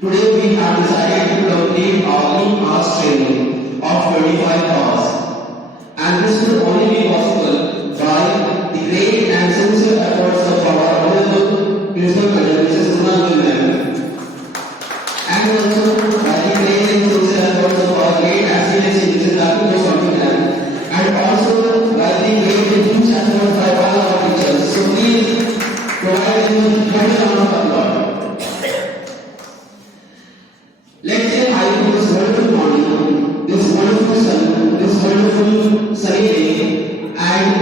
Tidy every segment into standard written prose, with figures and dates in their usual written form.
Today we have decided to complete our INHOUSE training of 25 hours, and this will only be possible by the great and sincere efforts of our honorable Principal Madam Mrs. Uma Ma'am, and also by the great and sincere efforts of our great associate Mrs. Pedagogical and also by the great and huge efforts by all our teachers. So please provide them with a round of applause. Let's say hi to this wonderful morning, this wonderful sun, this wonderful sunny day, and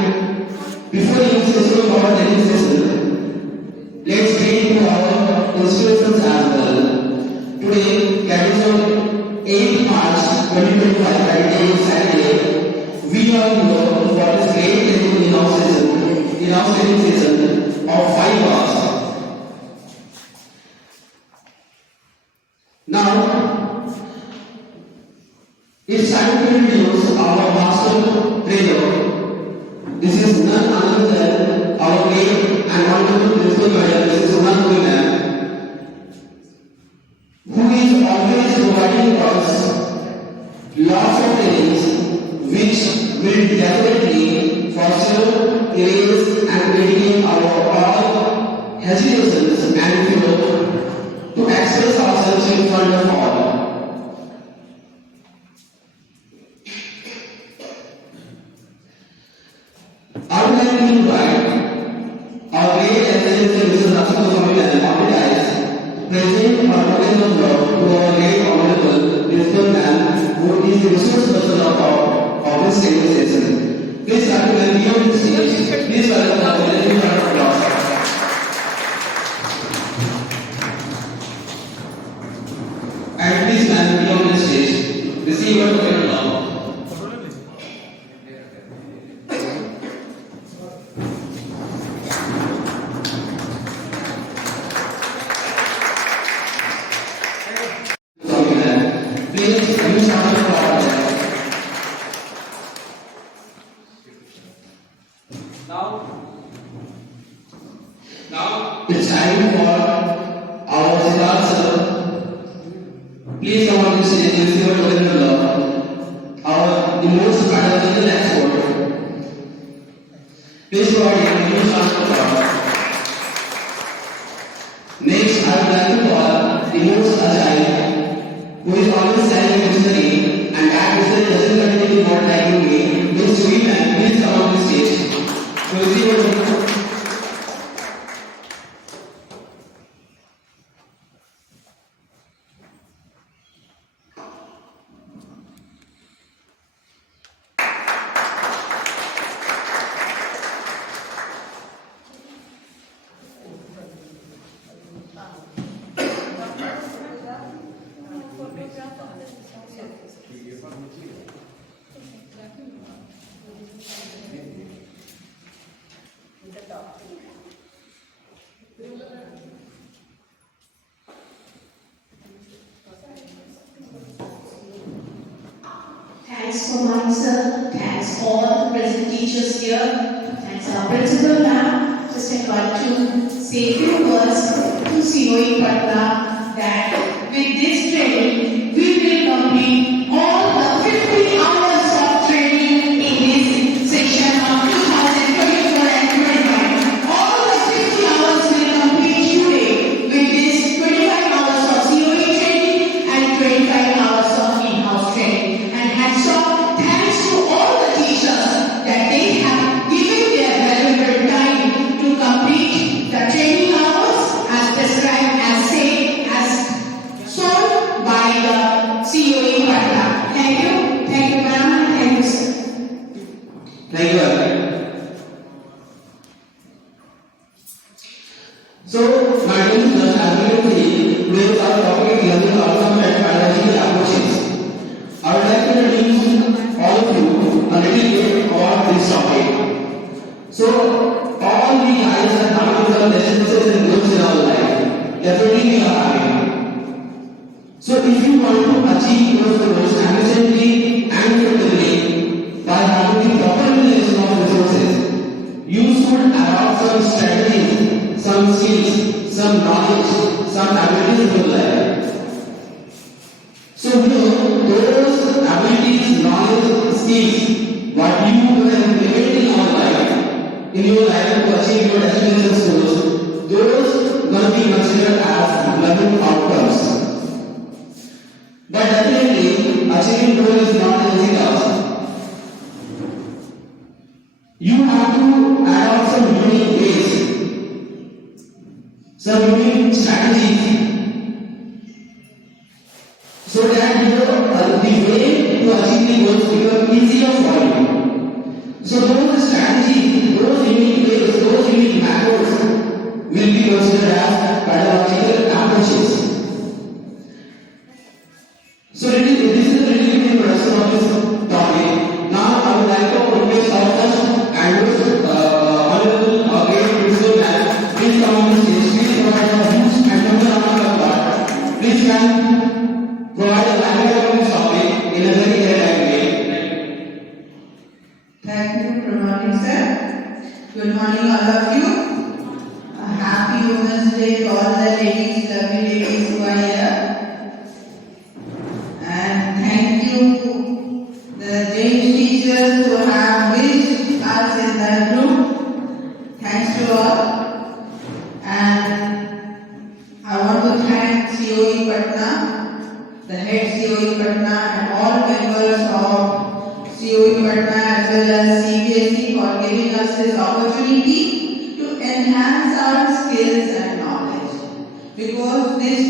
before you say about any session, let's greet to our institutions as well. Today, that is on 8 March 2025, Friday, Saturday, we are here for this great in-house training session of 5 hours. Now, it's time to introduce our master trainer. This is none other than our great and honorable Principal Madam Mrs. Uma Ma'am, who is always providing us lots of trainings which will definitely foster, erase and mitigate our all hesitations and fear to express ourselves in front of all. I would like to invite our great Excellency Mrs. Rasmus to present our knowledge of law to our great honorable Principal Ma'am, who is the resource person of this training session. Please welcome me on the stage. Please welcome our very round of applause. And please ma'am, be on the stage. Receive your token now. Please, you start your project. Now it's time for our Siddharth sir. Please come on the stage and receive your token our the most pedagogical expert. Please provide a new chance. Next, I would like to call the most agile, who is always telling history, and that history doesn't continue not liking me. Miss Sweet and please come on the stage. So receive your token. Thanks for mine, sir. Thanks all the present teachers here. Thanks our principal ma'am. Just invite to say a few words to C.B.S.E. Patna that with this training we will complete all the 50 hours of training in this section of 2024 and 25. All the 50 hours will complete today with this 25 hours of C.B.S.E. training and 25 hours of in-house training. And hats off, thanks to all the teachers that they have given their valuable time to complete the training hours as prescribed, as said, as shown by the C.B.S.E. Patna. Thank you. Thank you, ma'am. Thank you, sir. Thank you, Arvind. So, my name is Arvind. Today our topic is learning outcome and pedagogical approaches. I would like to introduce all of you a little bit about this topic. So, all we guys are having some lessons and goals in our life. Definitely we are having. So, if you want to achieve those goals efficiently and effectively by having the proper utilization of resources, you should adopt some strategies, some skills, some knowledge, some abilities in your life. So here, those abilities, knowledge, skills, what you will implement in your life to achieve your destinations goals, those gonna be considered as learning outcomes. But definitely, achieving goal is not an easy task. You have to add on some unique ways, some unique strategies, so that the way to achieve the goals become easier for you. So those strategies, those unique ways, those unique methods will be considered as pedagogical approaches. So this is a little bit introduction of this topic. Now I would like to request our first and most honorable great principal man, please come on the stage. Please provide a huge and total amount of thought. Please can provide a language of this topic in a very direct way. Thank you, good morning, sir. Good morning, all of you. A happy Women's Day to all the ladies, lovely ladies who are here. And thank you, the James teachers who have wished us in the group. Thanks to all. And I want to thank C.O.E. Patna, the head C.O.E. Patna, and all members of C.O.E. Patna as well as C.B.S.E. for giving us this opportunity to enhance our skills and knowledge. Because this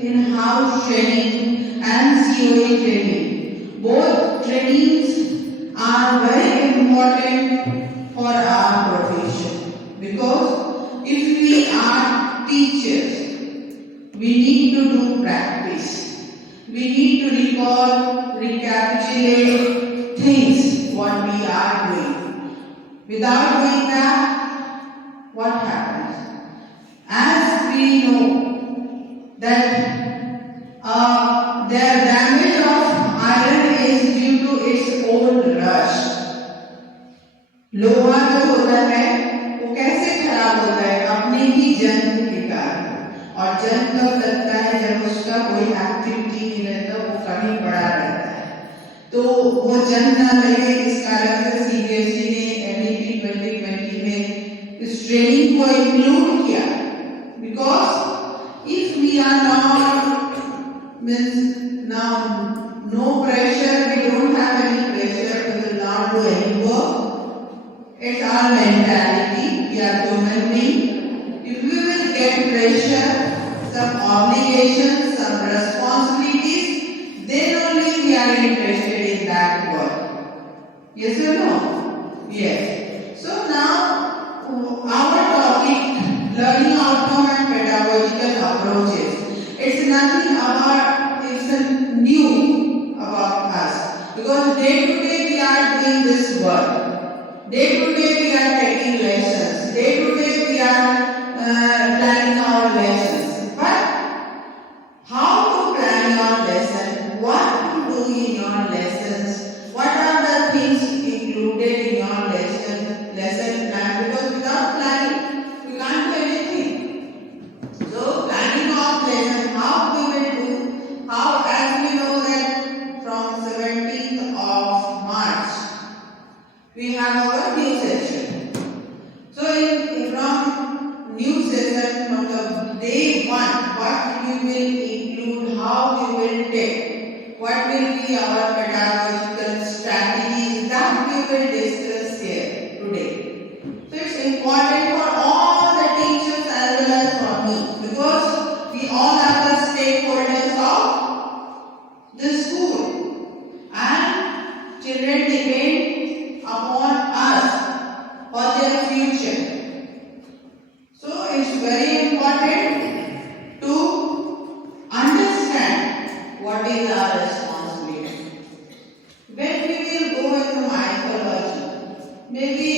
in-house training and C.O.E. training, both trainings are very important for our profession. Because if we are teachers, we need to do practice. We need to recall, recapitulate things what we are doing. Without doing that, what happens? As we know that the damage of iron is due to its own rust. लोहा जो होता है वो कैसे खराब होता है? अपने ही जंग के कारण। और जंग कब लगता है? जब उसका कोई एक्टिविटी नहीं रहता, वो कहीं पड़ा रहता है। तो वो जंग ना लगे, इस कारण से सीबीएसई ने एनईपी 2020 में इस ट्रेनिंग को इंक्लूड किया। Because if we are not means now no pressure, we don't have any pressure, we will not do any work. It's our mentality, we are human beings. If we will get pressure, some obligations, some responsibilities, then only we are interested in that work. Yes or no? Yes. So now our topic, learning outcome and pedagogical approaches. It's nothing about, it's new about us. Because day to day we are doing this work. Day to day we are taking lessons. Day to day we are planning our lessons. But how to plan your lesson? What to do in your lessons? What are the things included in your lesson plan? Because without planning, we can't do anything. So planning of lesson, how we will do, how as we know that from 17th of March, we have our new session. So from new session, from the day one, what we will include, how we will take, what will be our pedagogical strategies, that we will discuss here today. So it's important for all the teachers as well as for me, because we all are the stakeholders of the school, and children depend upon us for their future. So it's very important to understand what is our responsibility. When we will go into mythology, maybe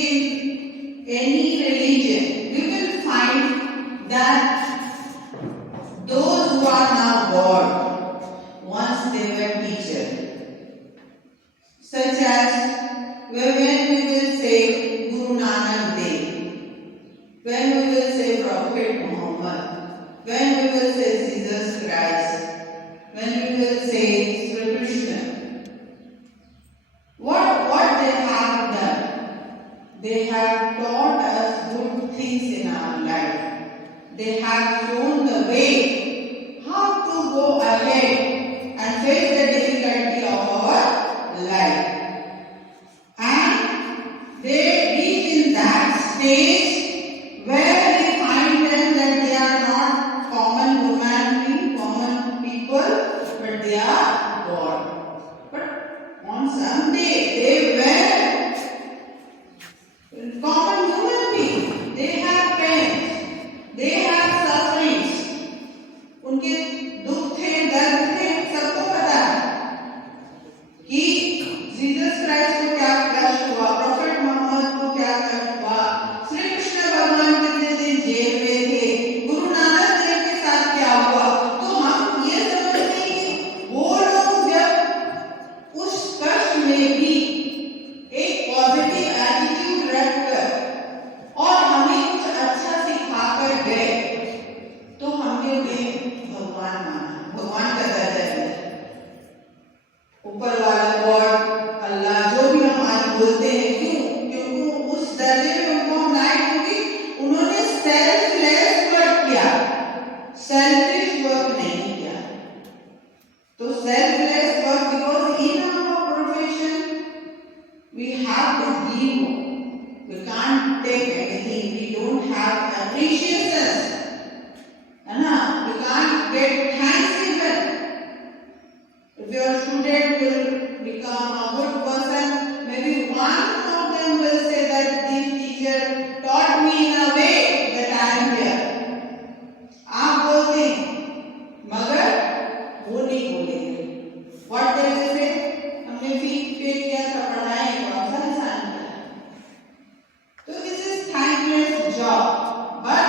in any religion, we will find that those who are now God, once they were teachers. Such as when we will say Guru Nanak Dev, when we will say Prophet Muhammad, when we will say Jesus Christ, when we will say नहीं किया। तो selfless work, because in our profession we have to give. We can't take anything. We don't have appreciations. है ना? We can't get thanks even. If your student will become a good person, maybe one of them will say that this teacher taught me in a way that I am here. आप बोलते हैं, मगर वो नहीं बोलेंगे। What they will say? हमने fees पे किया था, पढ़ाई कौन सा इंसान किया? तो this is thankless job, but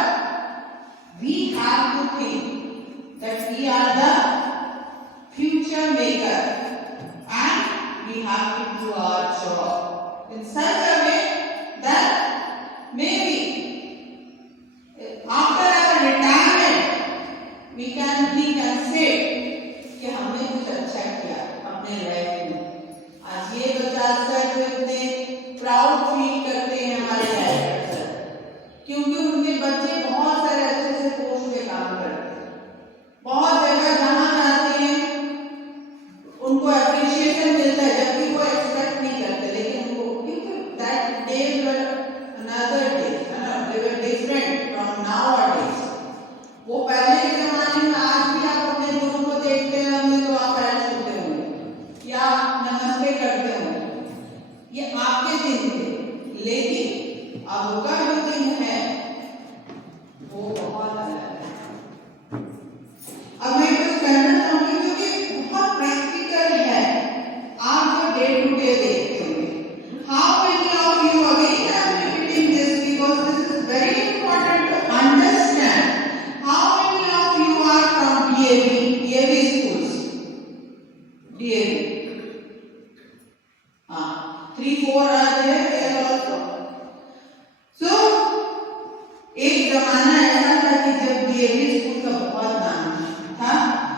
we have to think that we are the future maker and we have to do our job in such a way that maybe after our retirement we can think and say कि हमने कुछ अच्छा किया अपने life में। आज ये बच्चा सर जो इतने प्राउड फील करते हैं हमारे डायरेक्टर सर, क्योंकि उनके बच्चे बहुत सारे अच्छे से पोस्ट पे काम करते हैं, बहुत जगह जहाँ जाते हैं उनको अप्रिशिएशन मिलता है, जबकि वो एक्सपेक्ट नहीं करते, लेकिन उनको क्योंकि that day were another day, है ना, दे वर डिफरेंट फ्रॉम नाउअडेज। वो पहले के जमाने में, आज भी आप अपने गुरु को देखते होंगे तो आप पैर छूते होंगे या नमस्ते करते होंगे, ये आपके दिन थे, लेकिन अब का जो दिन है वो बहुत अलग है। अब मैं कुछ कहना चाहूंगी क्योंकि बहुत प्रैक्टिकल है, आप जो डे टू डे देखते होंगे। How many of you, again I am repeating this because this is very important to understand. How many of you are from DAV schools? DAV. 3-4 are there also. So एक जमाना ऐसा था कि जब DAV school का बहुत नाम था,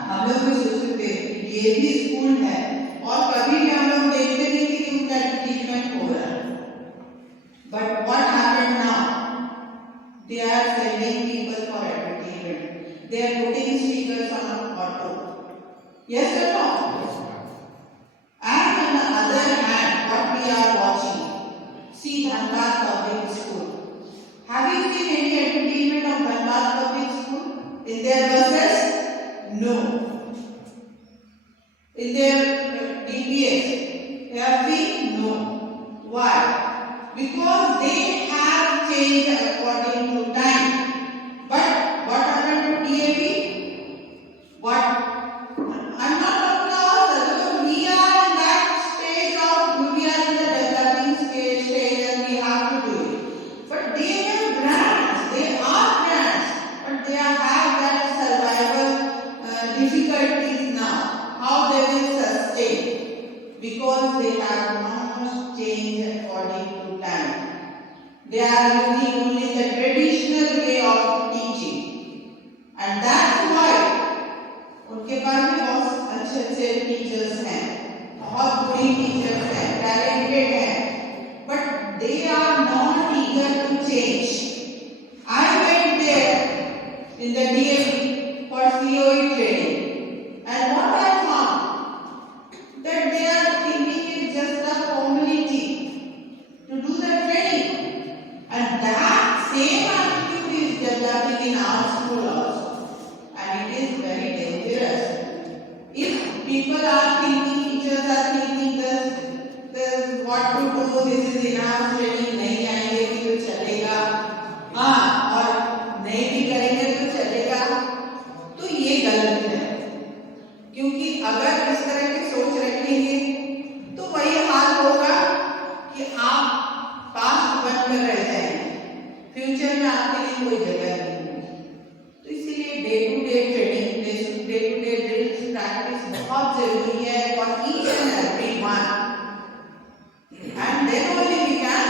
हम लोग भी सोचते थे DAV स्कूल है और कभी भी हम लोग देखते नहीं थे कि उनका एडवर्टीजमेंट हो रहा है। But what happened now? They are sending people for advertisement. They are putting stickers on a auto. Yes or no? And on the other hand, what we are watching, see Dhanbad Public School. Have you seen any advertisement of Dhanbad Public School in their buses? No. In their DPS? Have we? No. Why? Because they have changed according to time. But what happened to DAV? What? I'm not talking about us, because we are in that stage of, we are in the developing stage and we have to do it. But they have brands, they are brands, but they have that survival difficulties now. How they will sustain? Because they have not changed according to time. They are using only the traditional way of teaching, and that's why उनके पास भी बहुत अच्छे अच्छे teachers हैं, बहुत बुरी teachers हैं, talented हैं, but they are not eager to change. I went there in the DAV for COE training, and what I found that they are thinking it's just a formality to do the training, and that same attitude is developing in our school also, and it is very dangerous. If people are thinking, teachers are thinking this what to do, this is enough training, नहीं आएंगे भी तो चलेगा, हाँ, और नहीं भी करेंगे तो चलेगा, तो ये गलत है। क्योंकि अगर इस तरह की सोच रखेंगे तो वही हाल होगा कि आप पास्ट बनकर रह जाएंगे, फ्यूचर में आपके लिए कोई जगह नहीं होगी। तो इसीलिए day to day training, day to day drills practice बहुत जरूरी है for each and every one, and then only we can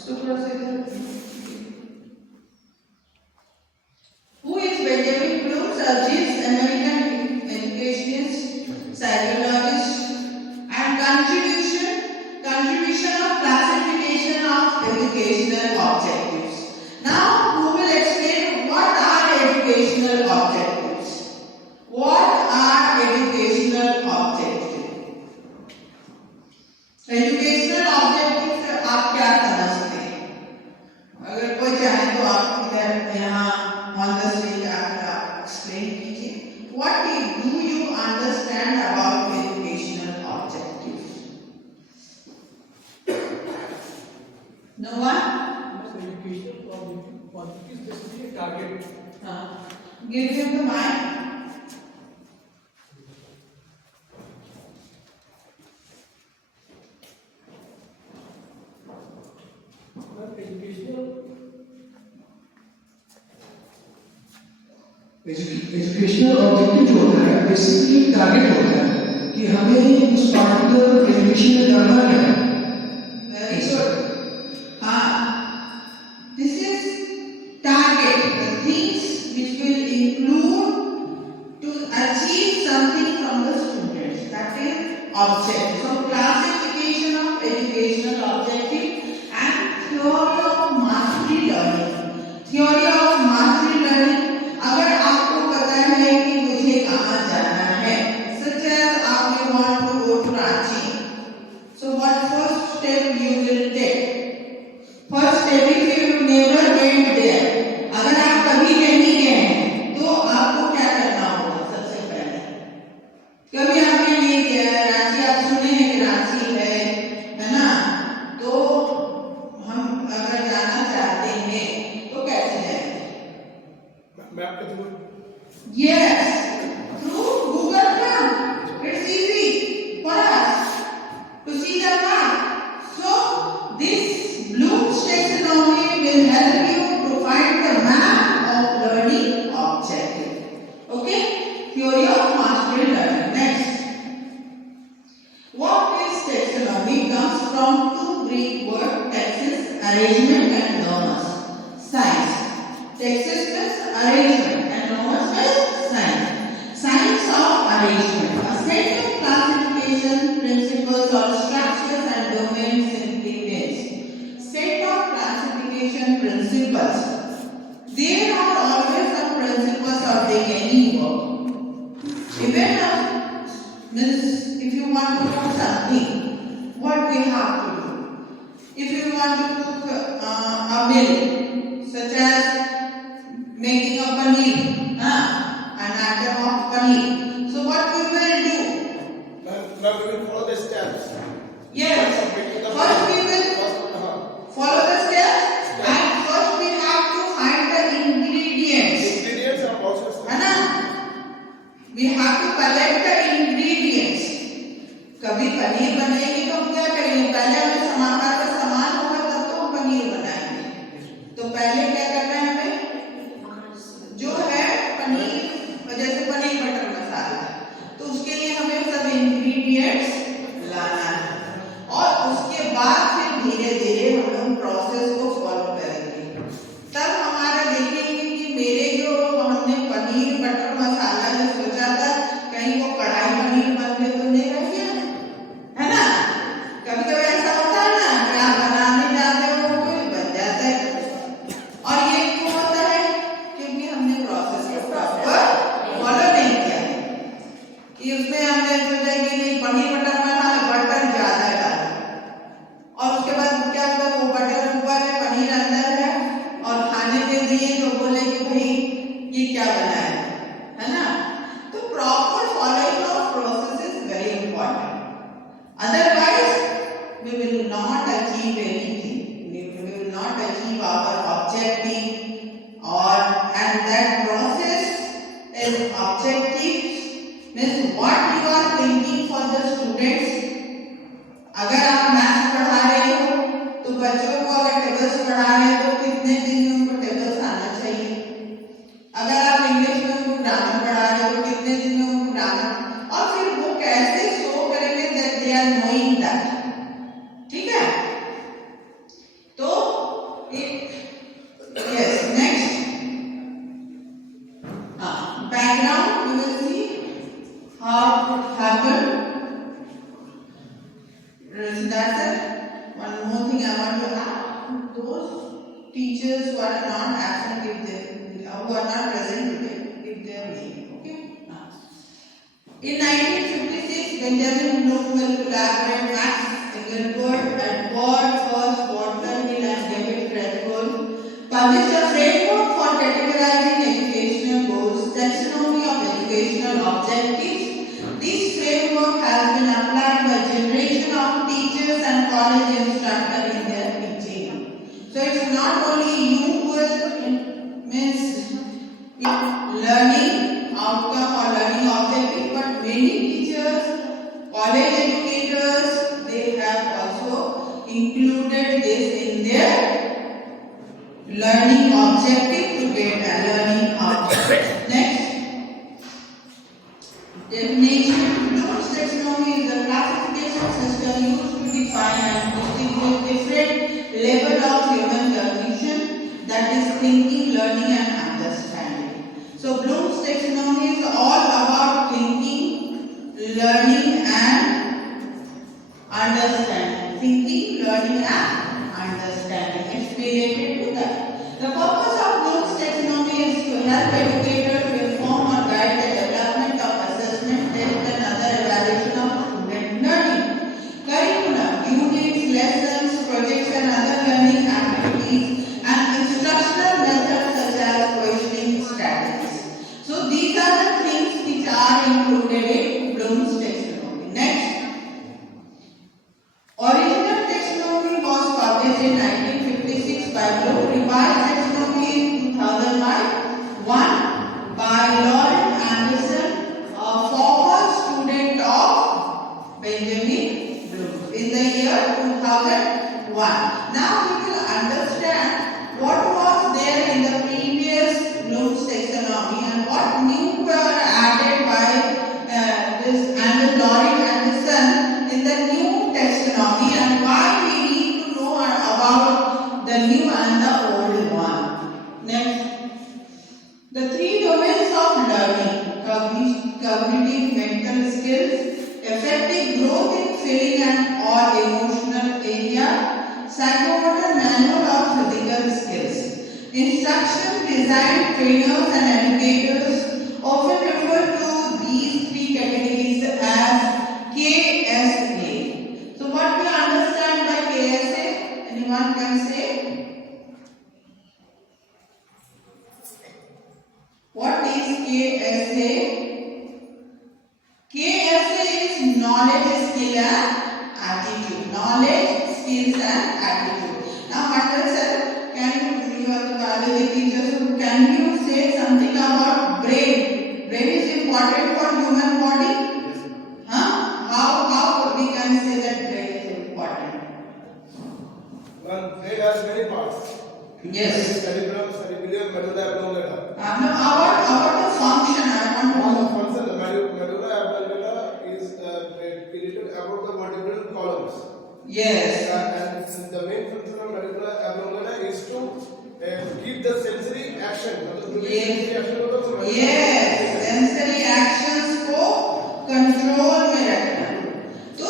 इसको थोड़ा सा इधर। Who is Benjamin Bloom? Surgeon, American educationist, psychologist, and contribution of classification of educational objectives. Now, who will explain what are educational objectives? What are educational objectives? Educational objectives आप क्या समझते हैं? अगर कोई चाहे तो आप इधर यहाँ on the stage आकर explain कीजिए. What do you understand about educational objectives? No one? Educational objective is basically a target. Give him the mic. Educational objective जो होता है बेसिकली टारगेट होता है कि हमें उस पार्टिकुलर एजुकेशन में करना क्या है. Very good. This is target, the things which will include to achieve something from the students. That is objective. So classification of educational objective and theory of mastery learning. Theory of mastery learning. अगर आपको पता है कि मुझे कहाँ जाना है, such as आप you want to go to Ranchi. So what first step you will take? First step, if you never went there, अगर आप कभी नहीं गए हैं, तो आपको क्या करना होगा सबसे पहले? कभी आपने नहीं गया रांची, आप सुने हैं कि रांची है ना? तो हम अगर जाना चाहते हैं, तो कैसे जाएंगे? मैप के through. Yes, through Google Map. It's easy for us to see the map. So this Bloom's taxonomy will help you to find the map of learning objective. Okay? Theory of mastery learning. Next. What is taxonomy? Comes from two Greek words, taxis, arrangement, and nomos. Science. Taxis means arrangement and nomos means science. Science of arrangement. A set of classification principles or structures and domains simply means set of classification principles. There are always some principles of the any work. Even means if you want to do something, what we have to do? If you want to cook a meal, such as making a paneer, an item of paneer. So what we will do? Now we will follow the steps. Yes. First we will follow the steps, and first we have to find the ingredients. Ingredients are also steps. है ना? We have to collect the ingredients. कभी पनीर बनेगी तो हम क्या करेंगे? पहले हमें सामान होगा तब तो हम पनीर बनाएंगे. तो पहले क्या करना है हमें? जो है पनीर, जैसे पनीर बटर मसाला, तो उसके लिए हमें सब इंग्रेडिएंट्स लाना है और उसके बाद फिर धीरे धीरे हम लोग प्रोसेस को फॉलो करेंगे. तब हमारा देखेंगे कि मेरे जो हमने पनीर बटर मसाला जो सोचा था, कहीं वो कढ़ाई पनीर बन के तो नहीं रह गया है ना? कभी कभी ऐसा होता है ना कि आप बनाने जाते हो तो बन जाता है. और ये क्यों होता है? क्योंकि हमने प्रोसेस को प्रॉपर फॉलो नहीं किया. कि उसमें हमने सोचा कि नहीं पनीर बटर मसाला बटर ज्यादा डाला और उसके बाद क्या हुआ, वो बटर ऊपर है पनीर अंदर है और खाने में दिए तो बोले कि भाई ये क्या बना है ना? तो proper following of process is very important. Otherwise we will not achieve anything. We will not achieve our objective, and that process is objective means what you are thinking for the students. अगर आप maths पढ़ा रहे हो तो बच्चों को अगर tables पढ़ा रहे हो तो कितने दिन में उनको टेबल्स आना चाहिए. अगर आप इंग्लिश में उनको ग्रामर पढ़ा रहे हो तो कितने दिन में उनको ग्रामर, और फिर वो कैसे शो करेंगे that they are knowing that. ठीक है? तो who are not absent give their, who are not present today, give their name. Okay. In 1956, Benjamin Bloom will collaborate Max Engelbert and Ward First, Walter Hill and David Redford published a framework for categorizing educational goals, taxonomy of educational objectives. This framework has been applied by generation of teachers and college instructors in their teaching. So it's not only you will means learning outcome or learning objective, but many teachers, college educators, they have also included this in their learning objective to get a learning objective. Next, definition. Bloom's taxonomy is a classification system used to define and distinguish different levels of human cognition, that is thinking, learning and understanding. So Bloom's taxonomy is all about thinking, learning and understanding. Thinking, learning and understanding. It's related to that. The purpose of Bloom's taxonomy is to help educators to inform or guide the development of assessment, test and other evaluation of student learning. Curriculum, units, lessons, projects and other learning activities and instructional methods such as questioning strategies. So these are the things which are included in Bloom's taxonomy. Next, original taxonomy was published in 1956 by Bloom, revised taxonomy in 2001 by Lauren Anderson, a former student of Benjamin Bloom in the year 2001. Now we will understand what was there in the previous Bloom's taxonomy and what new were added by this Lauren Anderson in the new taxonomy and why we need to know about the new and the old one. Next, the three domains of learning: cognitive, mental skills, effective growth in feeling and or emotional area, psychomotor, manual or physical skills. Instruction design trainers and educators often refer to these three categories as KSA. So what do you understand by KSA? Anyone can say? What is KSA? KSA is knowledge, skill and attitude. Knowledge, skills and attitude. Now Hunter sir, you are the biology teacher, so can you say something about brain? Brain is important for human body? Huh? How we can say that brain is important? Well, brain has many parts. Yes. Cerebrum, cerebellum, medulla oblongata. No, about the function I want to know. The medulla oblongata is related about the vertebral columns. Yes. And the main function of medulla oblongata is to give the sensory action. Yes, sensory actions को control में रखना. तो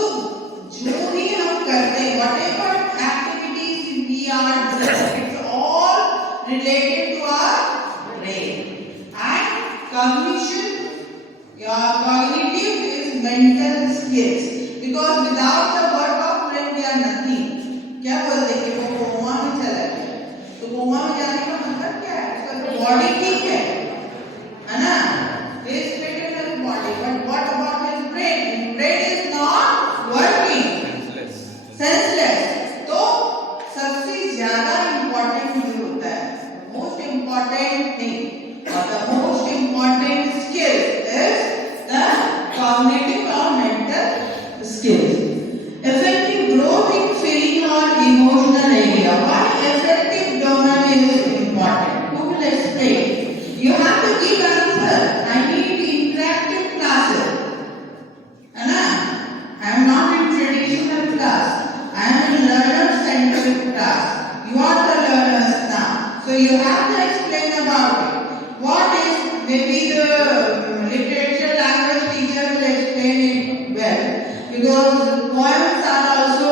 जो भी हम करते हैं, whatever activities we are doing, it's all related to our brain. And cognition, cognitive is mental skills. Because without the work of brain we are nothing. क्या बोलते हैं कि वो कोमा में चला गया? तो कोमा में जाने का मतलब क्या है? उसका बॉडी ठीक है ना? His physical body, but what about his brain? His brain is not working. Senseless. तो सबसे ज़्यादा important जो होता है, most important thing or the most important skill is the cognitive or mental skills. Effective growth in feeling or emotional area. Why effective domain is important? Who will explain? You have to give answer. I need interactive classes. I am not in traditional class. I am in learner-centric class. You are the learners now. So you have to explain about it. What is, maybe the literature language teacher will explain it well. Because poems are also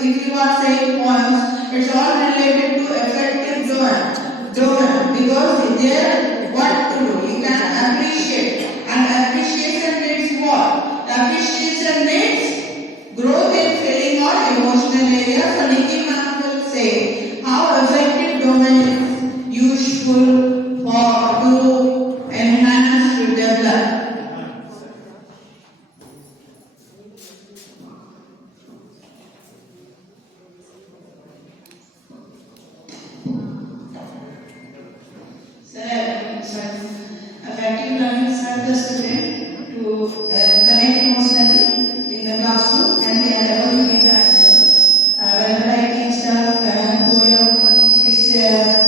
if you are saying poems, it's all related to effective domain. domain because there what to do. You can appreciate, and appreciation needs what? Appreciation needs growth in feeling or emotional area. So Nikki ma'am will say how affective domain is useful for to enhance to develop. Effective learning helps the student to connect emotionally in the classroom and they are able to give the answer. Whenever I teach the poem, it's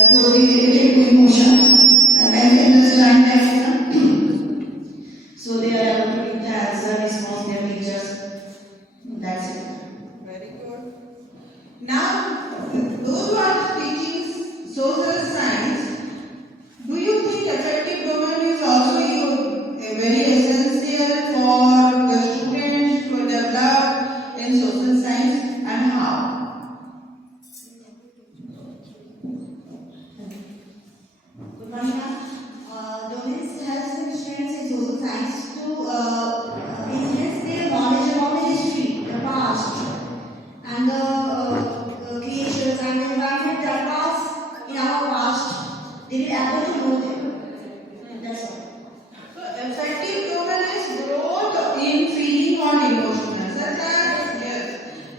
totally related to emotion and when they understand the answer, so they are able to give the answer, response their teachers. That's it. Very good. Now, those who are teaching social science, do you think effective domain is also very essential for the students to develop in social science, and how? Good morning, ma'am. Domains helps the students in social science to enhance their knowledge about the history, the past, and the creatures and the environment that was in our past. They will be able to know them. That's all. So, effective domain is growth in feeling or emotional. Such as, yes.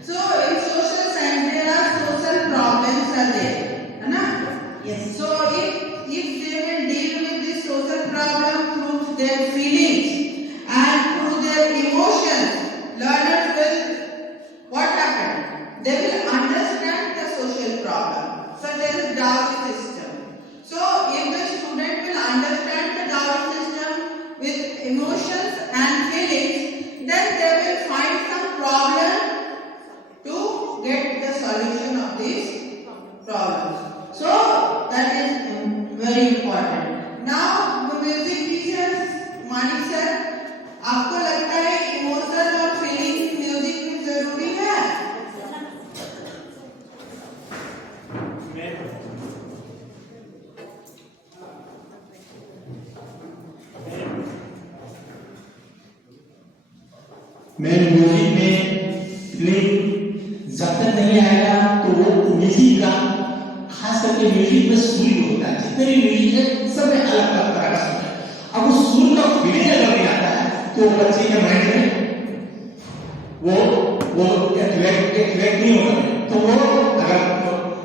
So, in social science, there are social problems are there. Right? Yes. So, if they will deal with this social problem through their feelings and through their emotions, learners will, what happen? They will understand the social problem. So, there is dowry system. So, if the student will understand the dowry system with emotions and feelings, then they will find some problem to get the solution of these problems. So, that is very important. Now, the music teachers, Manik sir, आपको लगता है emotion और feeling music में जरूरी है? मैं music में feeling जब तक नहीं आएगा तो वो म्यूजिक का खास करके म्यूजिक में सुर होता है, जितने भी म्यूजिक है सब में अलग अलग तरह का सुर है। अब उस सुर का फीलिंग अगर नहीं आता है तो बच्चे के माइंड में वो एक नहीं होगा। तो वो अगर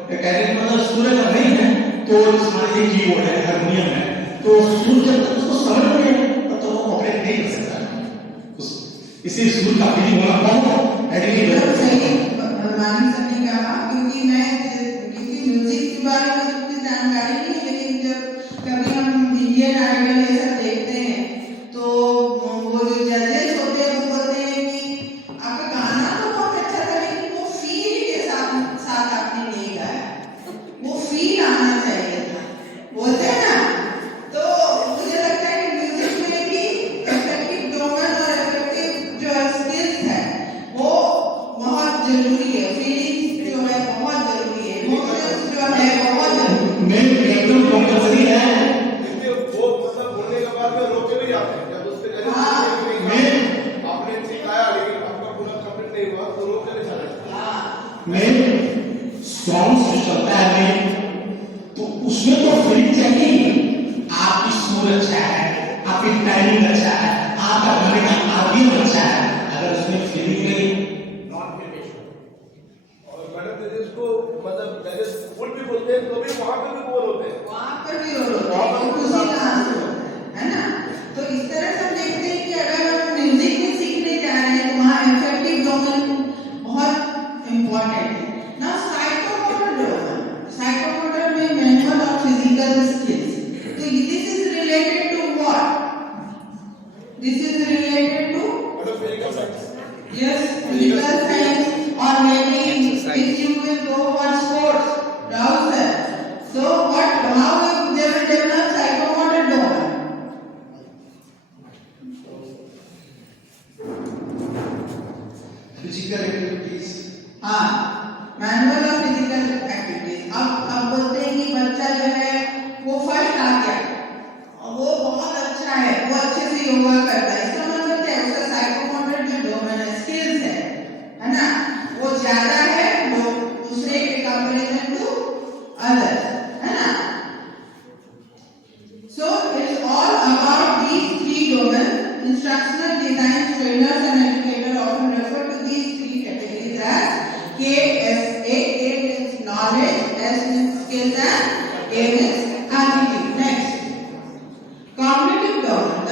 कैरेक्टर मतलब सुर अगर नहीं है तो मान लीजिए कीबोर्ड है, हारमोनियम है, तो सुर जब तक उसको समझ में नहीं तो वो ऑपरेट नहीं कर सकता। इसी सुर का फीलिंग होना बहुत एकदम सही मानिक सर ने कहा, क्योंकि म्यूजिक के बारे में उतनी जानकारी नहीं है, लेकिन जब कभी हम इंडियन आइडल ये सब देखते हैं तो वो जो जजेस होते हैं वो बोलते हैं कि आपका गाना तो बहुत अच्छा था लेकिन वो फील के साथ आपने नहीं गाया, वो फील आना चाहिए था, बोलते हैं ना। तो मुझे लगता है कि म्यूजिक में भी इफेक्टिव डोमेन और इफेक्टिव जो स्किल्स है वो बहुत जरूरी है, फीलिंग्स जो है बहुत जरूरी है, इमोशंस जो है बहुत जरूरी है। एकदम कंपल्सरी है। इसके वो मतलब बोलने के बाद में रोके भी जाते हैं, जब उसके जरिए आपने सिखाया लेकिन आपका पूरा कंप्लीट नहीं हुआ तो रोक देने चले। मैं सॉन्ग्स जो चलता है मैं तो उसमें तो फीलिंग चाहिए। आपकी सुर अच्छा है, आपकी टाइमिंग अच्छा है, आपका गाने का आदिम अच्छा है, अगर उसमें फीलिंग नहीं नॉट फिनिश। और मैडम जजेस को मतलब जजेस फुल भी बोलते हैं तो भी वहाँ पे भी बोल होते हैं, वहाँ पर भी होता है, खुशी का आंसू है ना। तो इस तरह से हम देखते हैं कि अगर हम म्यूजिक में सीखने जा रहे हैं तो वहाँ इफेक्टिव डोमेन बहुत इम्पोर्टेंट है ना। साइकोमोटर में मेंटल और फिजिकल स्किल्स, तो this is related to what? This is related to physical science. yes, physical science, or maybe if you will go for sports, browser. So how they will develop psychomotor domain? Physical activities, हाँ, manual और physical activities. अब बोलते हैं कि बच्चा जो है skills and A means attitude. Next, cognitive domain.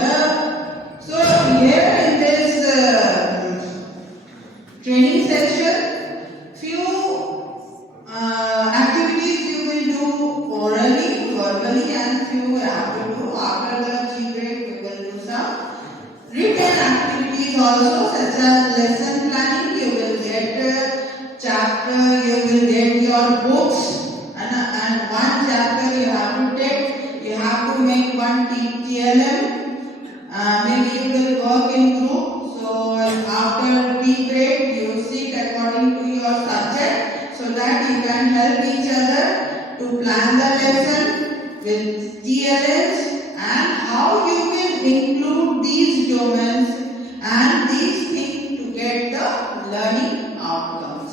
So here in this training session, few activities you will do orally, verbally, and few you have to do. After the tea break, we will do some written activities also, such as lesson planning. You will get chapter, you will get your books, and one chapter you have to take. You have to make one TLM. Maybe you will work in group. So after tea break, you sit according to your subject, so that you can help each other to plan the lesson with TLMs and how you will include these domains and these things to get the learning outcomes.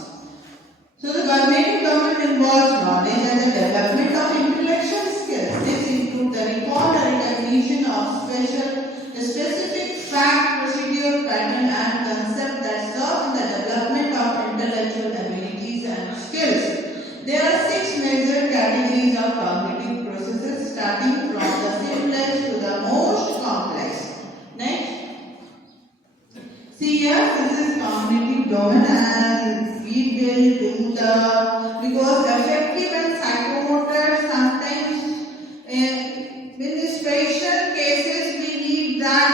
So the cognitive domain involves knowledge and the development of intellectual skills. This includes the recall and recognition of specific fact, procedure, pattern and concept that serve in the development of intellectual abilities and skills. There are 6 major categories of cognitive processes, starting from the simplest to the most complex. Next. See here, this is cognitive domain, and we will do because affective and psychomotor sometimes in the special cases we need that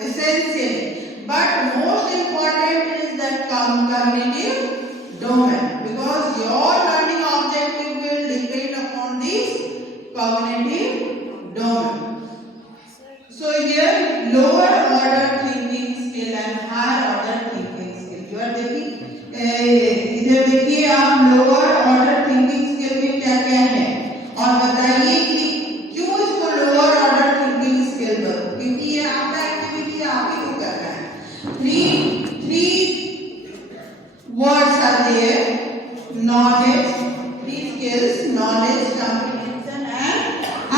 essentially, but most important is that cognitive domain, because your learning objective will depend upon this cognitive domain. So here lower order thinking skill and higher order thinking skill. You are taking इधर देखिए आप lower order thinking skill में क्या क्या है और बताइए कि क्यों इसको लोअर ऑर्डर थिंकिंग स्किल करो, क्योंकि ये आपका एक्टिविटी आप ही को करना है. Three words are there: knowledge, 3 skills: knowledge, comprehension and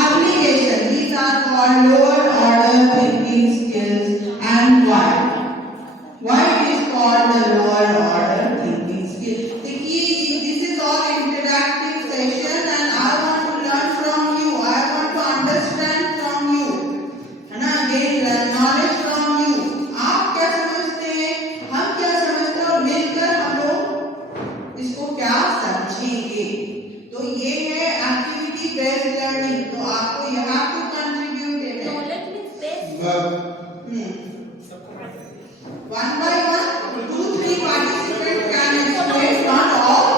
application. These are called lower order thinking skills. And why it is called the lower order thinking skill? This is all interactive session and I want to learn from you. I want to understand from you. है ना? Gain knowledge from you. आप क्या समझते हैं, हम क्या समझते हैं, और मिलकर हम लोग इसको क्या समझेंगे. तो ये है एक्टिविटी बेस्ड लर्निंग. तो आपको यहाँ to contribute in it. Knowledge means base. One by one, 2, 3 participants can explain, not all.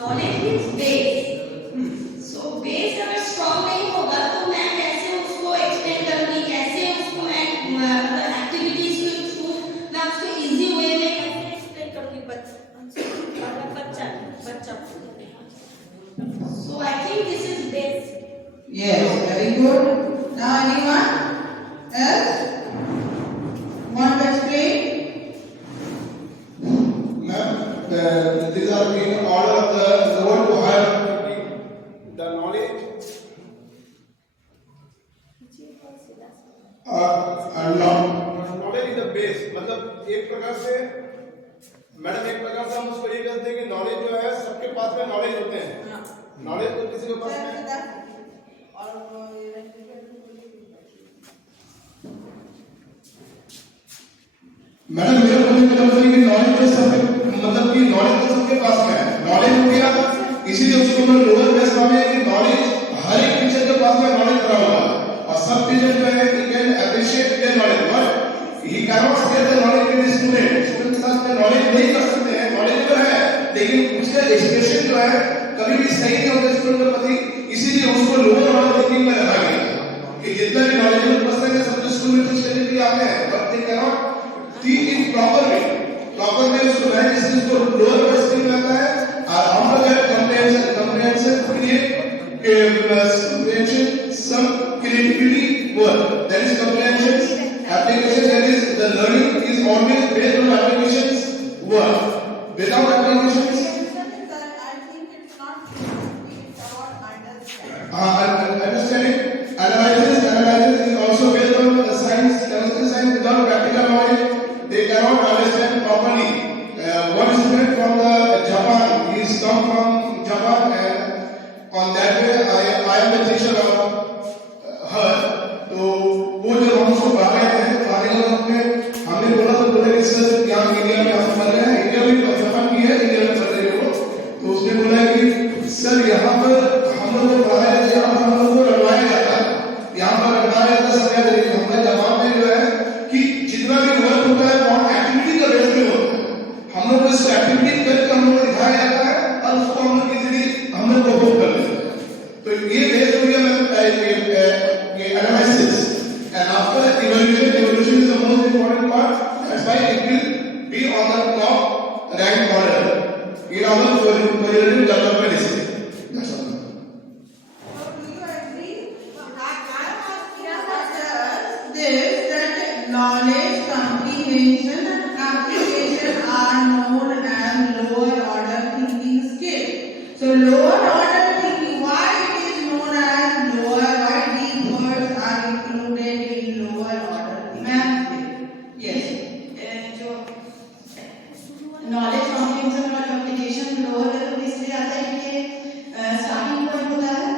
Knowledge means base. So base अगर स्ट्रॉन्ग नहीं होगा तो मैं कैसे उसको एक्सप्लेन करूंगी, कैसे उसको मैं एक्टिविटीज के थ्रू मैं उसको इजी वे में कैसे एक्सप्लेन करूंगी बच्चा. So I think this is base. Yes, very good. Now anyone else want to explain? These are in order of the lower to higher. The knowledge knowledge is the base. मतलब एक प्रकार से madam एक प्रकार से हम उसको ये कहते हैं कि नॉलेज जो है सबके पास में नॉलेज होते हैं. नॉलेज तो किसी के पास में मैडम मेरा बोलने का मतलब है कि नॉलेज तो सब मतलब कि नॉलेज तो सबके पास में है. नॉलेज हो गया, इसीलिए उसको हम लोअर बेस माने कि नॉलेज हर एक टीचर के पास में नॉलेज भरा हुआ है और सब टीचर जो है he can appreciate their knowledge, but he cannot share the knowledge with the student. Student के साथ में नॉलेज नहीं कर सकते हैं. नॉलेज तो है लेकिन उसका एक्सप्रेशन जो है कभी भी सही नहीं होता स्टूडेंट के प्रति, इसीलिए उसको लोअर ऑर्डर थिंकिंग में रखा गया कि जितना भी नॉलेजेबल पर्सन है सब स्कूल में टीच करने के लिए आते हैं, but they cannot teach in proper way उसको है जिससे उसको लोअर बेस में आता है. और हम लोग comprehension create some creativity work, that is comprehension. Application, that is the learning is always based on applications work. Without applications I think it's not, it's about understanding. Understanding, analyzing why it will be on the top rank order in our correlative development essay. That's all. So do you agree? This that knowledge, comprehension and application are known as lower order thinking skill. So lower order thinking, why it is known as lower, why these words are included in lower order thinking skill? Yes. जो knowledge comprehension और application lower level पे इसलिए आता है क्योंकि starting point होता है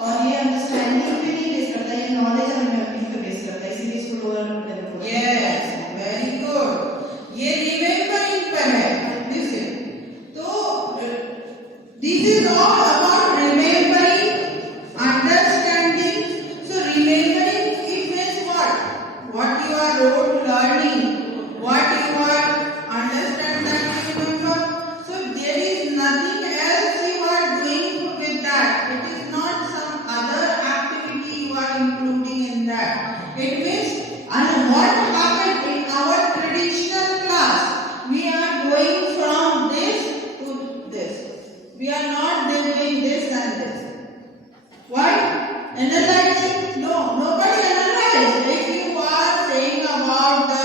और ये अंडरस्टैंडिंग पे नहीं बेस करता है, ये नॉलेज और मेमोरी पे बेस करता है, इसीलिए इसको लोअर लेवल बोलते हैं। Yes, very good. ये remembering पर है। Listen. तो this is all about remembering, understanding. So remembering it means what? What you are learning, what you are understand that you remember. So there is nothing else you are doing with that. It is not some other activity you are including in that. It means, and what happened in our traditional class, we are going from this to this. We are not doing this and this. Why? Analyzing? No, nobody analyzes. If you are saying about the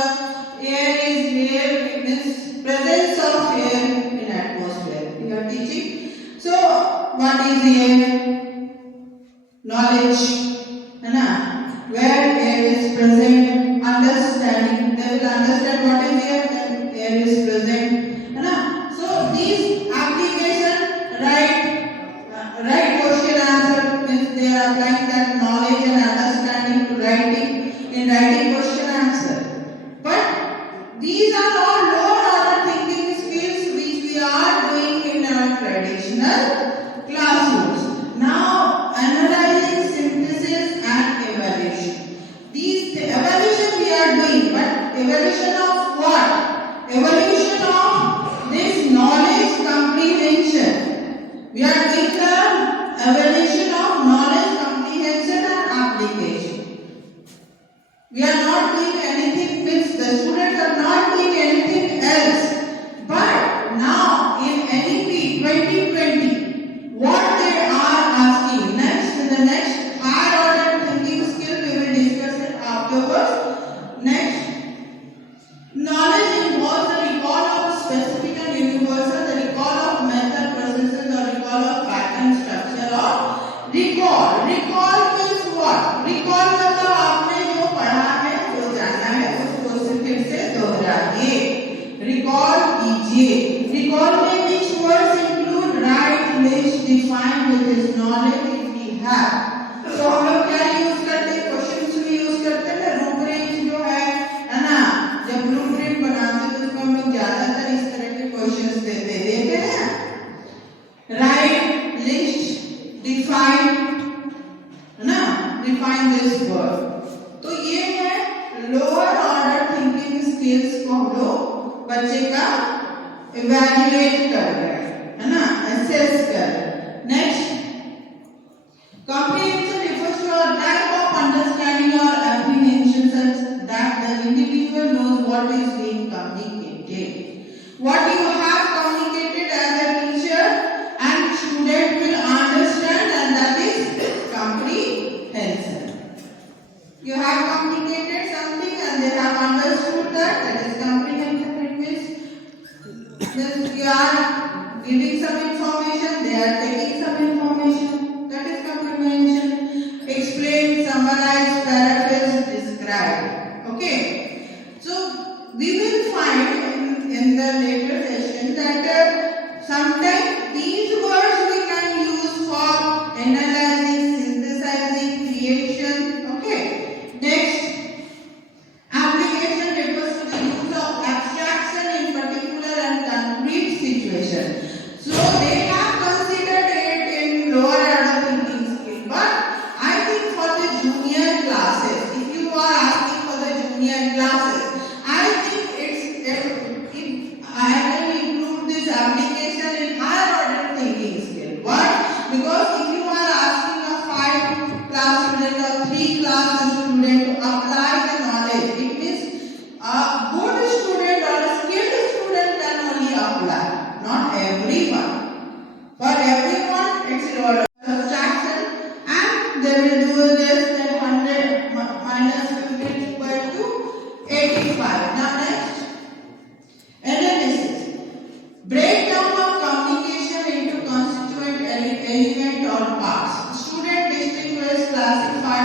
air is here, it means presence of air in atmosphere. You are teaching. So, what is air? Knowledge. है ना? Where air is present, understanding. They will understand what is air, then air is present. है ना? So, these application, right question answer means they are applying that knowledge and understanding to writing in writing question answer. But these are all lower order thinking skills which we are doing in our traditional classrooms. Now analyzing, synthesis and evaluation. These evaluation we are doing, but evaluation of what? Evaluation of this knowledge comprehension. We are doing the evaluation of knowledge comprehension and application. We are not doing anything, means the students are not doing anything else. But now in NEP 2020, what they are asking next, in the next higher order thinking skill, we will discuss it afterwards. Next, knowledge involves the recall of specific and universal, the recall of method, processes, or recall of pattern, structure, or recall. Recall means what? Recall मतलब आपने जो पढ़ा है, जो जाना है, उसको फिर से दोहराइए, recall कीजिए। Recall में which words include write, list, define with this knowledge if we have. तो हम लोग क्या यूज करते हैं? क्वेश्चंस भी यूज करते हैं ना, रूपरेख जो है ना, जब ब्लूप्रिंट बनाते हैं तो उसमें हम लोग ज्यादातर इस तरह के क्वेश्चंस देते हैं। Write, list, define, है ना, define this word. तो ये है लोअर ऑर्डर थिंकिंग स्किल्स को हम लोग बच्चे का इवैल्यूएट कर रहे हैं, है ना, असेस कर रहे हैं। Next, comprehension refers to a type of understanding or apprehension such that the individual knows what is being communicated. What you have communicated as a teacher and student will understand, and that is comprehension. You have communicated something and they have understood that is comprehension. It means you are giving some information, they are taking some information, that is comprehension. Explain, summarize, paraphrase, describe. Okay. So we will find in the later session that sometimes these words we can use for analyzing, synthesizing, creation. Okay. Next, application refers to the use of abstraction in particular and concrete situation. So they have considered it in lower order thinking skill. But I think for the junior classes, if you are asking for the junior class,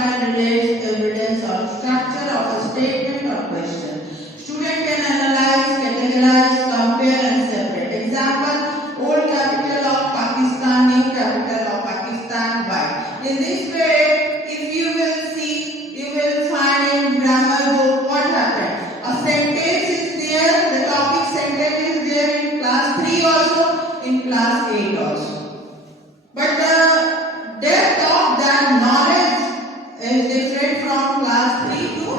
and relates evidence or structure of a statement or question. Student can analyze, categorize, compare and separate. Example, old capital of Pakistan, new capital of Pakistan, why? In this way, if you will see, you will find in grammar book what happened. A sentence is there, the topic sentence is there in class 3 also, in class 8 also. But the depth of that knowledge is different from class 3 to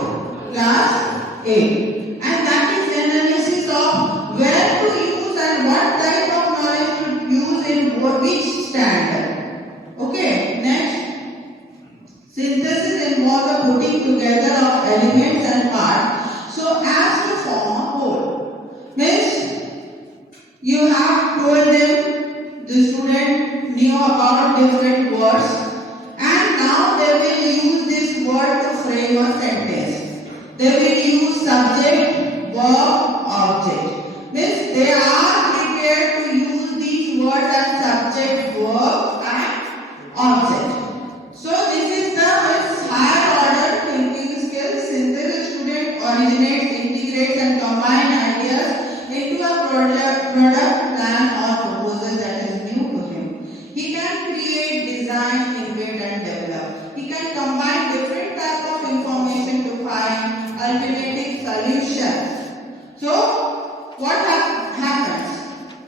class 8. And that is analysis of where to use and what type of knowledge to use in which standard. Okay, next. Synthesis involves the putting together of elements and parts so as to form a whole. Means you have told them, the student knew about different words and now they will use this word to frame a sentence. They will use subject, verb, object. Means they are prepared to use these words as subject, verb and object. So this is the higher order thinking skills. Synthesis student originates, integrates and combine ideas into a product, plan or proposal that is new to him. He can create, design, invent and develop. He can combine different types of information to find alternative solutions. So what happens?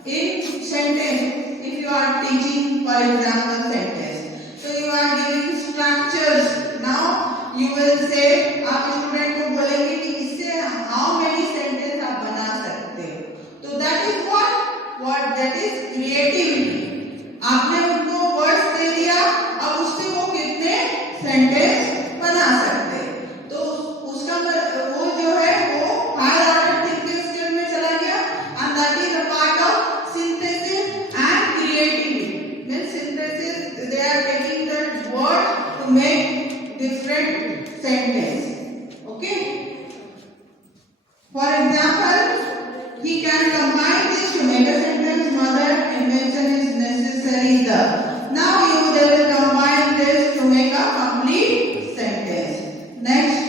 In sentence, if you are teaching, for example, sentence, so you are giving structures. Now you will say, आप student को बोलेंगे कि इससे how many sentences आप बना सकते हो. तो that is what that is creativity. आपने उनको words दे दिया, अब उससे वो कितने sentence बना सकते हैं. तो उसका वो जो है वो higher order thinking skill में चला गया and that is a part of synthesis and creativity. Means synthesis, they are taking the word to make different sentence. Okay. For example, he can combine this to make a sentence. Mother invention is necessary. Now they will combine this to make a complete sentence. Next.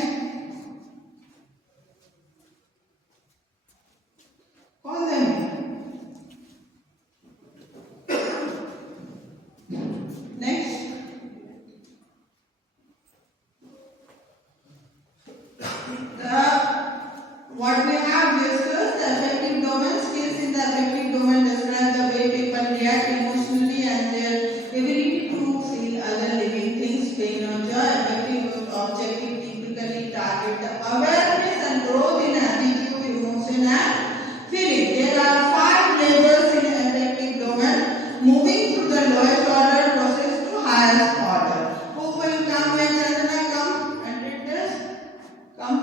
Call them. Next. What we have discussed, the affective domain. Skills in the affective domain describe the way people react emotionally and their ability to feel other living things, pain or joy. Affective objective typically target the awareness and growth in attitude, emotion and feeling. There are 5 levels in affective domain, moving through the lowest order process to highest order. Who will come when Chandana come and read this? Come.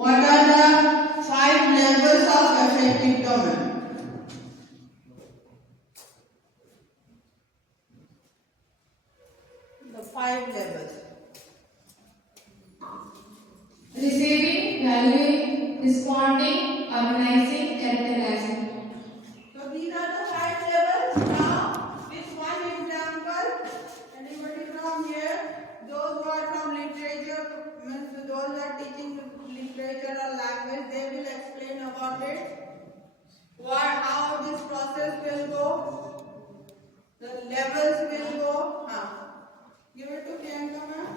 What are the 5 levels of affective domain? The 5 levels. Receiving, valuing, responding, organizing, characterizing. So these are the 5 levels. Now, with one example, anybody from here, those who are from literature, means those who are teaching literature or language, they will explain about it. How this process will go, the levels will go. Give it to Priyanka ma'am.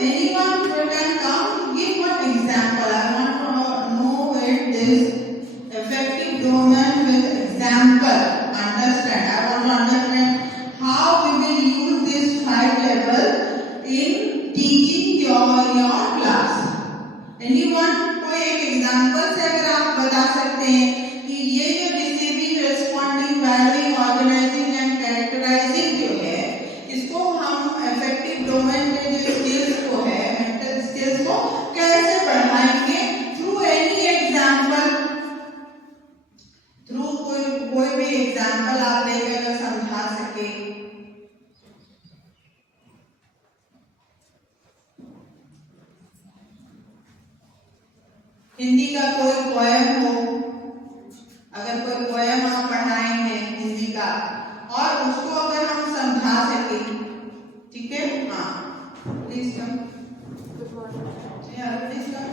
anyone who can come, give one example. I want to know it is effective domain with example. Understand? I want to understand how we will use this 5 level in teaching your class. Anyone? कोई एक example से अगर आप बता सकते हैं कि ये जो receiving, responding, valuing, organising and characterising जो है, इसको हम इफेक्टिव डोमेन में जो स्किल्स को है, मेंटल स्किल्स को कैसे बढ़ाएंगे थ्रू एनी एग्जांपल, थ्रू कोई भी एग्जांपल आप लेकर अगर समझा सके। हिंदी का कोई पोएम हो, अगर कोई पोएम आप पढ़ाएंगे हिंदी का और उसको अगर हम समझा सके, ठीक है? हाँ, please come. Good morning. Please come.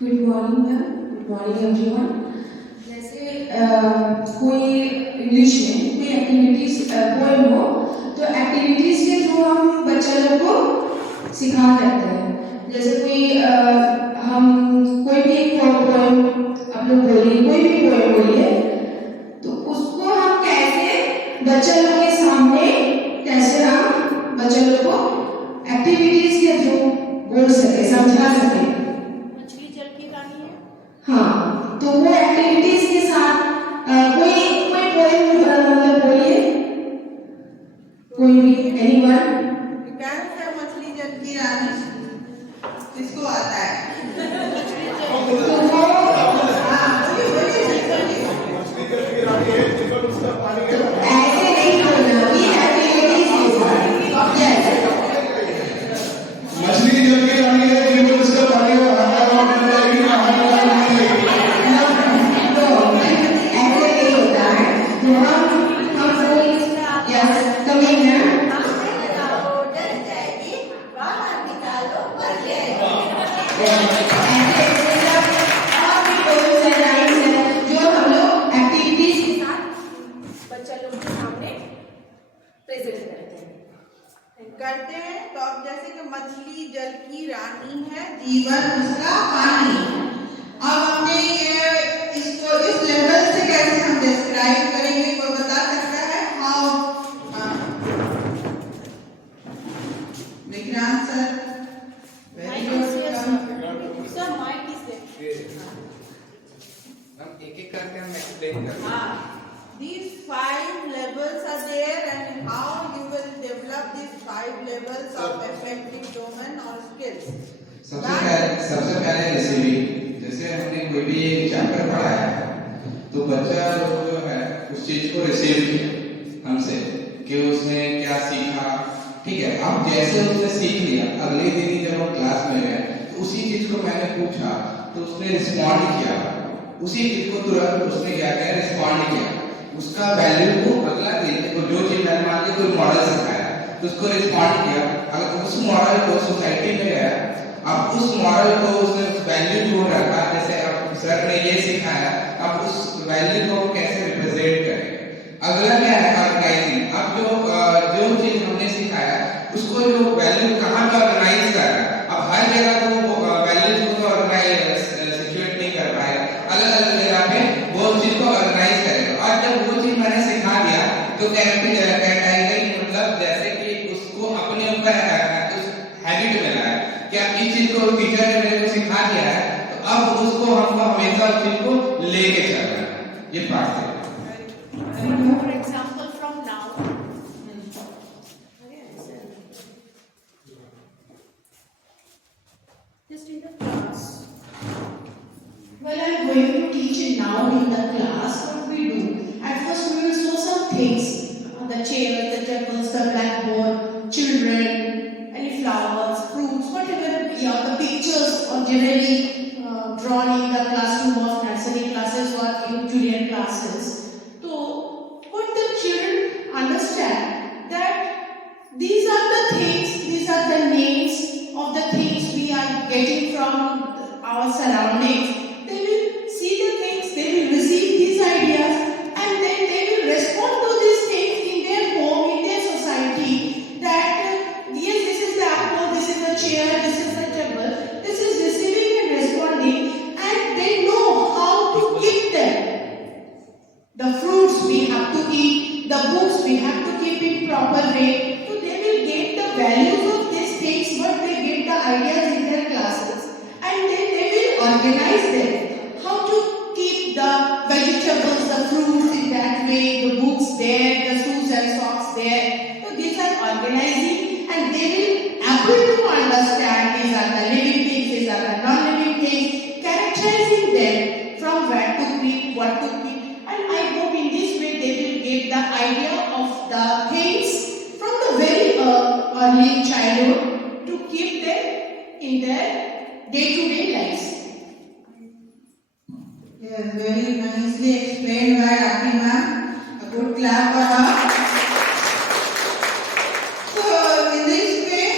Good morning ma'am, good morning everyone. जैसे कोई इंग्लिश में कोई एक्टिविटीज पोएम हो तो एक्टिविटीज के थ्रू हम बच्चे लोग को सिखा सकते हैं। जैसे कोई हम कोई भी एक पोएम आप लोग बोलिए, कोई भी पोएम बोलिए, तो उसको हम कैसे बच्चे लोग के सामने कैसे हम बच्चे लोग को एक्टिविटीज के थ्रू बोल सके, समझा सके। हाँ, तो वो एक्टिविटीज के साथ कोई पोएम मतलब बोलिए, कोई भी एनीवन। मछली जल की रानी किसको आता है? तो वो ऐसे नहीं बोलना, ये एक्टिविटीज के साथ। मछली जल की रानी है, केवल उसका पानी और करते हैं। तो अब जैसे कि मछली जल की रानी है, जीवन उसका पानी। अब हमने ये इसको इस लेवल से कैसे हम डिस्क्राइब करेंगे, कोई बता सकता है? How? Vikrant sir, very good. Sir mic is there. हम एक-एक करके हम एक्सप्लेन करेंगे। हाँ, these 5 levels are there and how you will develop these 5 levels of effective domain or skills. सबसे पहले रिसीविंग। जैसे हमने कोई भी चैप्टर पढ़ा है तो बच्चा लोग जो है उस चीज को रिसीव किया हमसे कि उसने क्या सीखा, ठीक है। अब जैसे उसने सीख लिया, अगले दिन ही जब हम क्लास में गए तो उसी चीज को मैंने पूछा तो उसने रिस्पॉन्ड किया, उसी चीज को तुरंत उसने क्या किया, रिस्पॉन्ड किया। उसका वैल्यू को अगला दिन को जो चीज मैंने मान ली कोई मॉडल सिखाया तो उसको रिस्पॉन्ड किया। अगर उस मॉडल को सोसाइटी में गया, अब उस मॉडल को उसने वैल्यू को रखा, जैसे अब सर ने ये सिखाया, अब उस वैल्यू को कैसे रिप्रेजेंट करें। अगला क्या है, ऑर्गेनाइजिंग। अब जो चीज हमने सिखाया उसको जो वैल्यू कहाँ पे ऑर्गेनाइज कर रहा है, अब हर जगह तो वैल्यू को ऑर्गेनाइज सिचुएट नहीं कर पाएगा, अलग अलग जगह पे वो चीज को ऑर्गेनाइज करेगा। और जब वो चीज मैंने सिखा दिया तो कैरेक्टराइजिंग मतलब जैसे कि उसको अपने ऊपर हैबिट में लाया कि अब इस चीज को टीचर ने मेरे को सिखा दिया है तो अब उसको हमको हमेशा उस चीज को लेके चलना है। ये पार्ट है। For example, from now. Just in the class. Well, I'm going to teach it now in the class. What we do? At first, we will show some things: the chairs, the tables, the blackboard, children, flowers, fruits, whatever, the pictures are generally drawn in the we have to eat, the books we have to keep in proper way. So they will get the values of these things, but they get the ideas in their classes, and then they will organize them. How to keep the vegetables, the fruits in that way, the books there, the shoes and socks there. So these are organizing, and they will able to understand these are the living things, these are the non-living things, characterizing them from where to keep, what to keep. And I hope in this way they will get the idea of the things from the very early childhood to keep them in their day-to-day lives. Yes, very nicely explained by Raki ma'am. A good clap for her. So, in this way,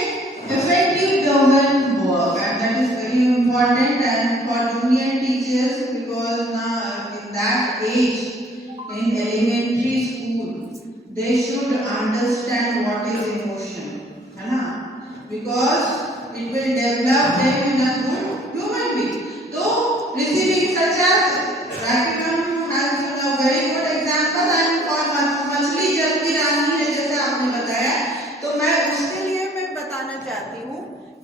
effective government work, and that is very important, and for junior teachers, because now in that age, in elementary school, they should understand what is emotion, because it will develop them in a good human being. So, receiving such as Raki ma'am has a very good example, and for मछली जल की रानी है जैसे आपने बताया, तो मैं उसके लिए मैं बताना चाहती हूँ।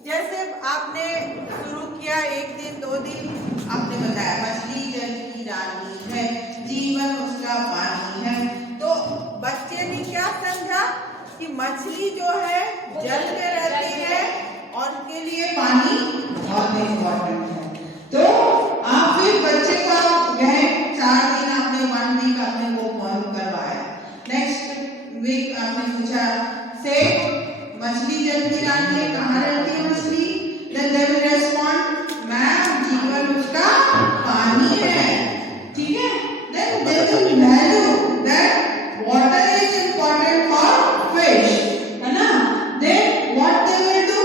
जैसे आपने शुरू किया, एक दिन दो दिन आपने बताया मछली जल की रानी है, जीवन उसका पानी है, तो बच्चे ने क्या समझा कि मछली जो है जल में रहती है और उनके लिए पानी बहुत इम्पोर्टेंट है। तो आप फिर बच्चे को आप गए 4 दिन आपने 1 वीक आपने वो करवाया, नेक्स्ट वीक आपने पूछा से मछली जल की रानी है, कहाँ रहती है मछली? Then they will respond, ma'am जीवन उसका पानी है, ठीक है? Then they will value that water is important for fish, है ना? Then what they will do?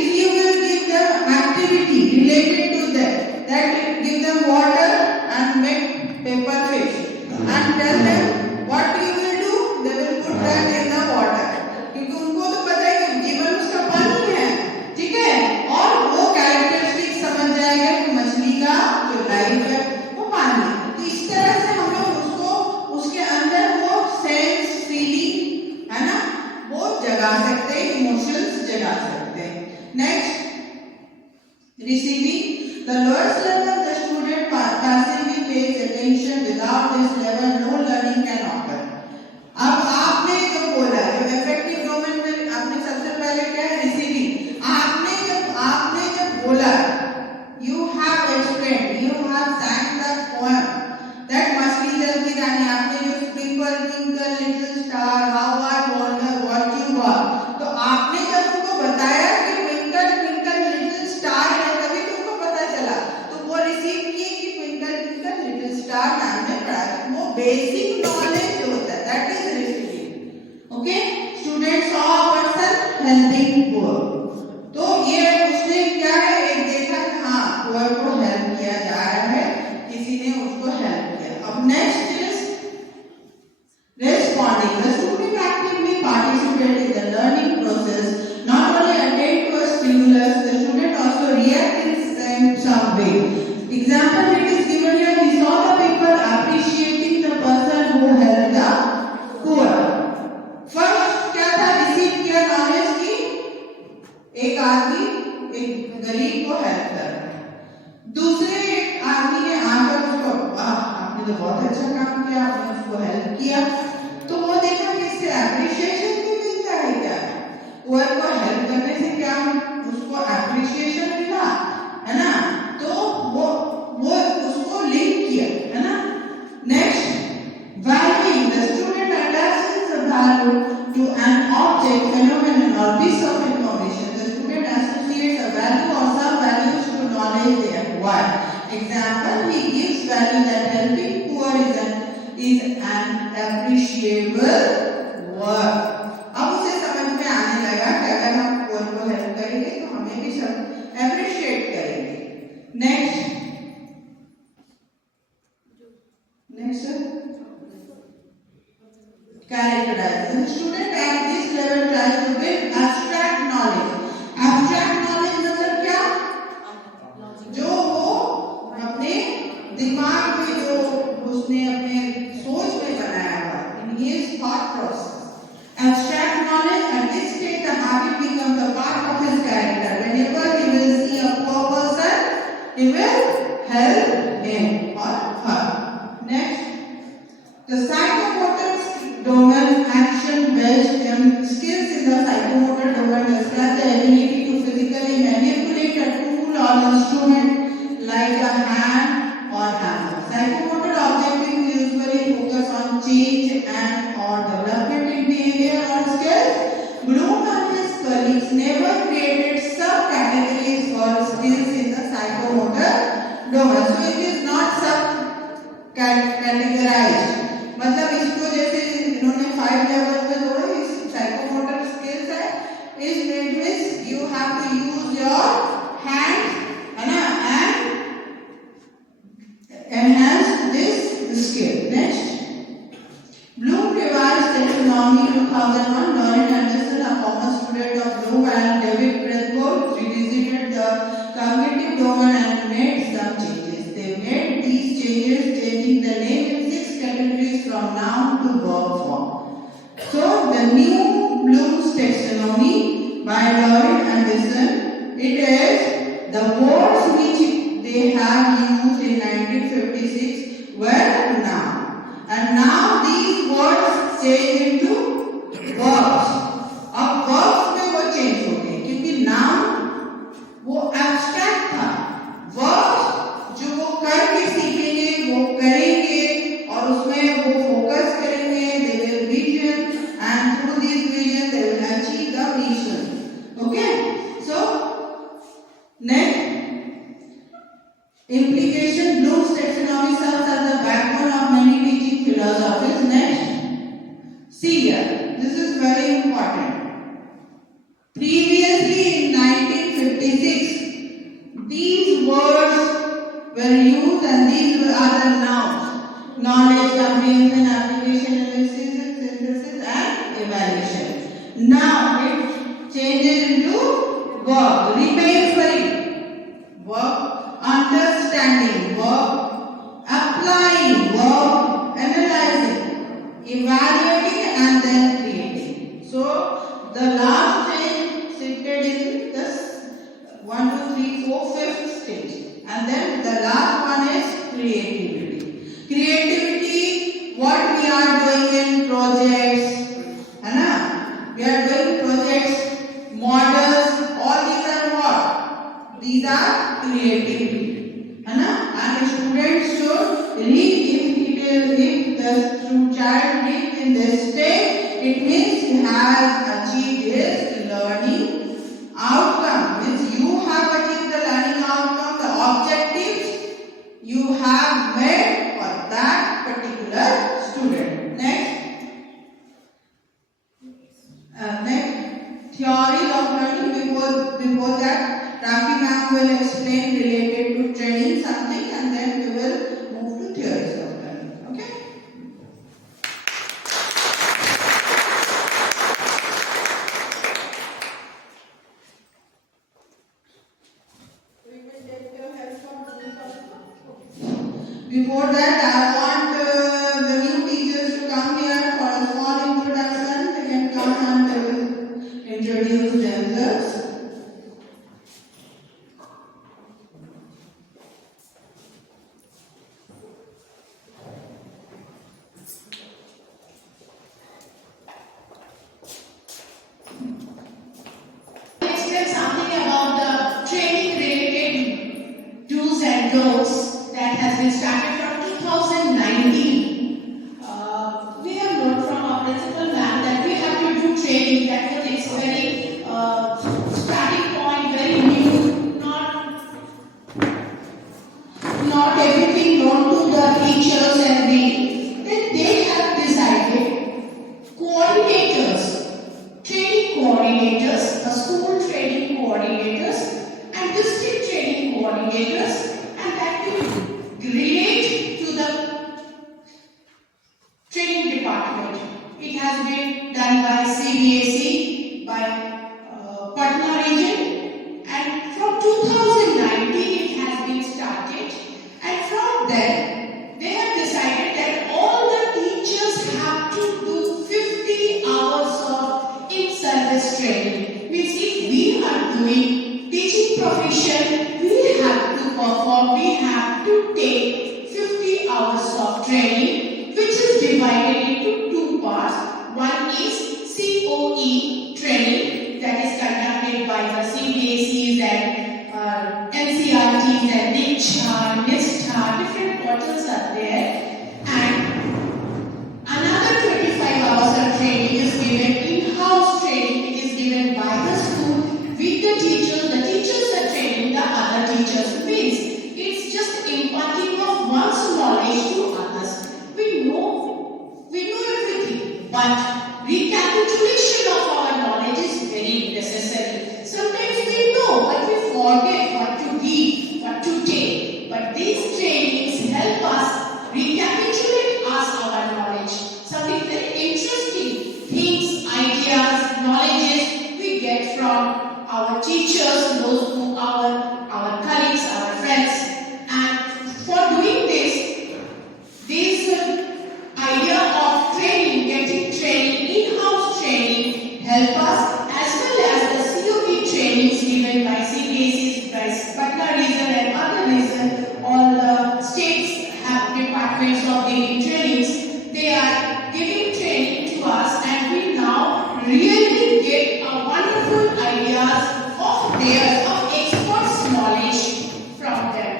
If you will give them activity related to that give them water and make paper fish, and tell them what you will do, they will put that in the water, क्योंकि उनको तो पता है कि जीवन उसका पानी है, ठीक है? और वो कैरेक्टरिस्टिक समझ जाएगा कि मछली का जो लाइफ है वो पानी है। तो इस तरह से हम लोग उसको उसके अंदर वो सेंस फीलिंग है ना वो जगा सकते हैं, इमोशंस जगा सकते हैं। Next, receiving the lowest level the student passively pays attention, without this level no learning can occur. अब आपने जो बोला जो इफेक्टिव डोमेन में आपने सबसे पहले क्या है रिसीविंग, आपने जब बोला you have explained, you have sang the poem that मछली जल की रानी, आपने जो twinkle twinkle little star how I wonder what you are, तो आपने जब उनको बताया कि twinkle twinkle little star है तभी तुमको पता चला, तो वो रिसीव किए कि twinkle twinkle little star नाम में पढ़ा, वो बेसिक नॉलेज होता है, that is receiving. Okay, student saw a person helping poor, तो ये उसने क्या है एक देखा कि हाँ पुअर को हेल्प किया जा रहा है, किसी ने उसको हेल्प किया। अब next is responding. The student actively participate in the learning process, not only attend to a stimulus, the student also react in some way. Example it is given here, we saw the people appreciating the person who helped the poor. First क्या था, receive किया knowledge की, एक आदमी एक गरीब को help कर रहा है, दूसरे एक आदमी ने आकर उसको आपने तो बहुत अच्छा काम किया, आपने उसको हेल्प किया, तो वो देखा कि इससे एप्रिशिएशन भी मिलता है क्या, पुअर को हेल्प करने से क्या उसको एप्रिशिएशन मिला, है ना? तो वो उसको लिंक किया, है ना? Next, valuing, the student attaches a value to an object, phenomenon or piece of information. The student associates a value or some values to knowledge they acquire. Example, he gives value that helping poor is an appreciable work. अब उसे समझ में आने लगा कि अगर हम poor को हेल्प करेंगे तो हमें भी सब अप्रिशिएट करेंगे। Next characterization. The student at this level tries to build abstract knowledge. Abstract knowledge मतलब क्या? जो वो अपने दिमाग में जो उसने अपने सोच में बनाया हुआ psychomotor domain action-based skills in the psychomotor domain describe the ability to physically manipulate a tool or instrument like a hand or hammer. Psychomotor objectives usually focus on change and or development in behavior or skills. Bloom and his colleagues never created subcategories for skills in the psychomotor domain. So it is not categorized. मतलब इसको जैसे इन्होंने 5 level पे तोड़ा, इस psychomotor skills है, इस में you have to use your hands, है ना, and enhance this skill. Next, Bloom revised taxonomy 2001. Lauren Anderson, a former student of Bloom, and David Prescott revisited the cognitive domain and made some changes. They made these changes, changing the name in 6 categories from noun to verb form. So the new Bloom's taxonomy by Lauren Anderson, it is the words which they have used in 1956 were noun, and now these words change into verbs. अब verbs में वो change हो गए क्योंकि noun वो abstract था, verbs जो वो करके सीखेंगे, वो करेंगे और उसमें वो focus करेंगे, they will vision, and through this vision they will achieve the vision. Okay, so next, implication. Bloom's taxonomy serves as the backbone of many teaching philosophies. Next, see here, this is very important. Previously in 1956, these words were used and these are the nouns: knowledge, comprehension, application, analysis, synthesis and evaluation. Now it changes into verb: remembering, verb understanding, verb applying, verb analyzing, evaluating and then creating. So the last change shifted in this 1, 2, 3, 4, 5th stage, and then the last one is creativity. Creativity, what we are doing in projects, है ना? We are doing projects, models, all these are what? These are creativity, है ना? And students should read if the child reads in this stage, it means he has achieved his learning outcome. Means you have achieved the learning outcome, the objectives you have made for that particular student. Next, theories of learning. Before that, Rafi ma'am will explain related to training something, and then we will move to theories of learning. Okay. We will take your help from before that, I want the new teachers to come here for a small introduction. They can come and they will introduce themselves. Explain something about the training related do's and don'ts that has been started from 2019. We have learned from our principal ma'am that we have to do training. That was its very starting point, very new, not everything known to the teachers and then they have decided coordinators, training coordinators, the school training coordinators and district training coordinators, and that will relate to the training department. It has been done by C.B.S.E, by Patna region, and from 2019 it has been started, and from then they have decided that all the teachers have to do 50 hours of in-service training. Means if we are doing teaching profession, we have to perform, we have to take 50 hours of training, which is divided but recapitulation of our knowledge is very necessary. Sometimes we know, but we forget what to give, what to take. But these trainings help us recapitulate our knowledge. Something very interesting, things, ideas, knowledges we get from our teachers, those who are our colleagues, our friends. And for doing this idea of training, getting training, in-house training, help us as well as the COE trainings given by C.B.S.E, by Patna region and other region. All the states have departments of giving trainings. They are giving training to us, and we now really get a wonderful ideas of theirs, of experts' knowledge from them.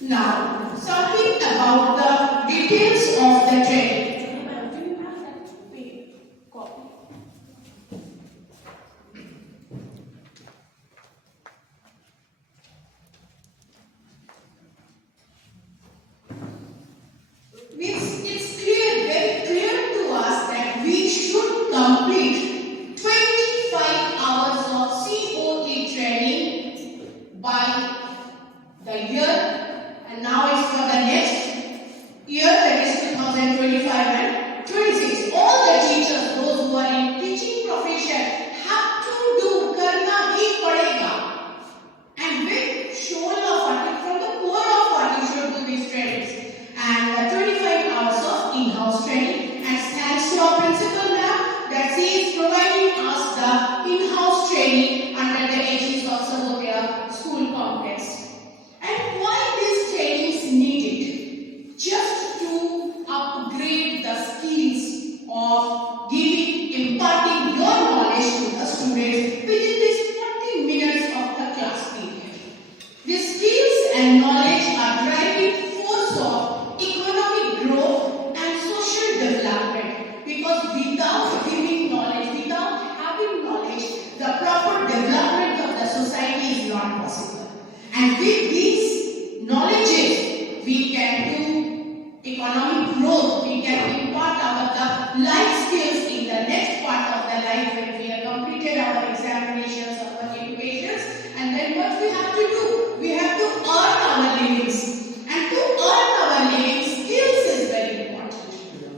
Now, something about the details of the training. Do you have that copy? It's clear, very clear to us that we should complete 25 hours of COE training by the year, and now it's for the next year, that is 2025 and 26. All the teachers, those who are in teaching profession, have to do karna hi padega. And with shoulder of fatigue, from the core of what you should do these trainings. And 25 hours of in-house training. And thanks to our principal ma'am that she is providing us the in-house training under the aegis of Sahodaya School Complex. And why this training is needed? Just to upgrade the skills of imparting your knowledge to the students within this 40 minutes of the class period. These skills and knowledge are driving force of economic growth and social development, because without giving knowledge, without having knowledge, the proper development of the society is not possible. And with these knowledges, we can do economic growth, we can impart the life skills in the next part of the life when we have completed our examinations, our educations, and then what we have to do? We have to earn our livings. And to earn our living, skills is very important.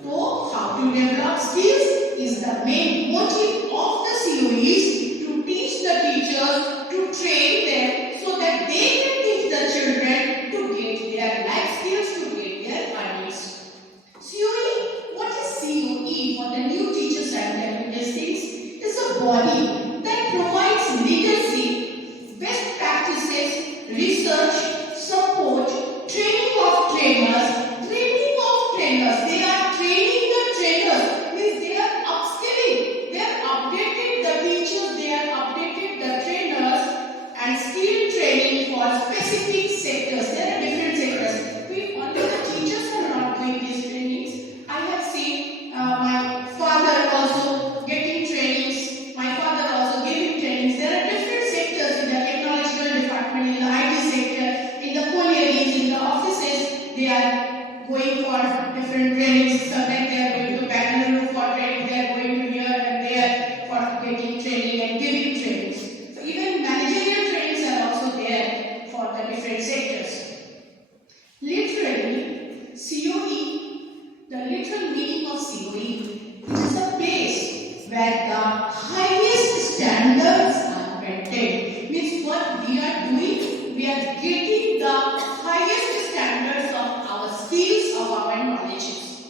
So, how to develop skills is the main motive of the COEs, to teach the teachers, to train them so that they can teach the children to get their life skills, to get their earnings. COE, what is COE for the new teachers and apprentices? Is a body that provides leadership, best practices, research, support, training of trainers. They are training the trainers, means they are upskilling, they are updated the teachers, they are updated the trainers, and skill training for specific sectors. There are different sectors. Only the teachers are not doing these trainings. I have seen my father also getting trainings, my father also giving trainings. There are different sectors in the technological department, in the IT sector, in the collieries, in the offices. They are going for different trainings. Sometimes they are going to Bangalore for training, they are going to here and there for getting training and giving trainings. So even managerial trainings are also there for the different sectors. Literally, COE, the literal meaning of COE, it is a place where the highest standards are maintained. Means what we are doing, we are getting the highest standards of our skills, of our knowledges.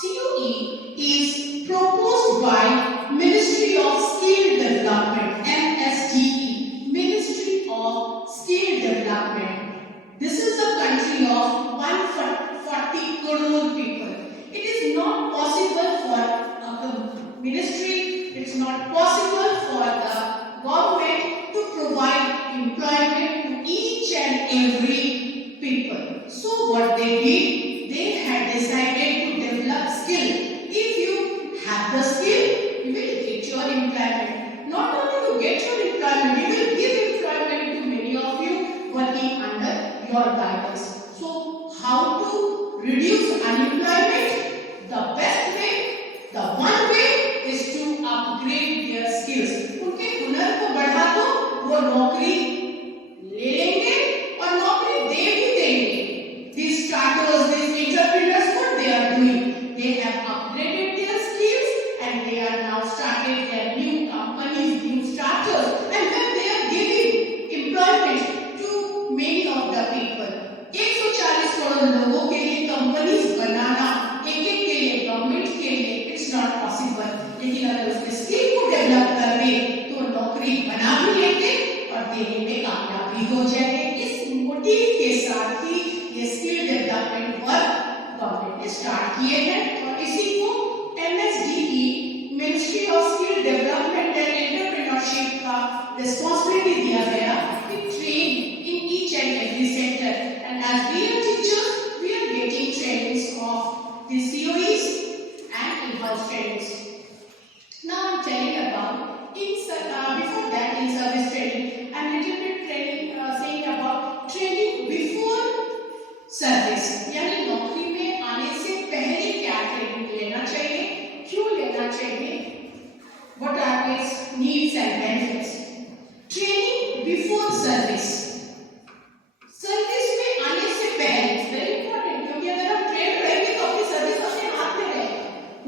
COE is proposed by Ministry of Skill Development, MSDE, Ministry of Skill Development. This is a country of 140 crore people. It is not possible for a ministry, it is not possible for the government to provide employment to each and every people. So what they did, they had decided to develop skill. If you have the skill, you will get your employment. Not only to get your employment, you will give employment to many of you working under your guidance. So how to reduce unemployment? The start किए हैं और इसी को MSDE ministry of skill development and entrepreneurship का responsibility दिया गया कि train in each and every sector and as we are teachers we are getting trainings of the COEs and in-house trainings. Now I'm telling about before that in service training, I'm little bit saying about training before service. यानी नौकरी में आने से पहले क्या training लेना चाहिए, क्यों लेना चाहिए, what are its needs and benefits. Training before service. Service में आने से पहले वेरी इंपॉर्टेंट, क्योंकि अगर हम ट्रेन रहेंगे तो अपनी सर्विस अपने हाथ में रहेगी,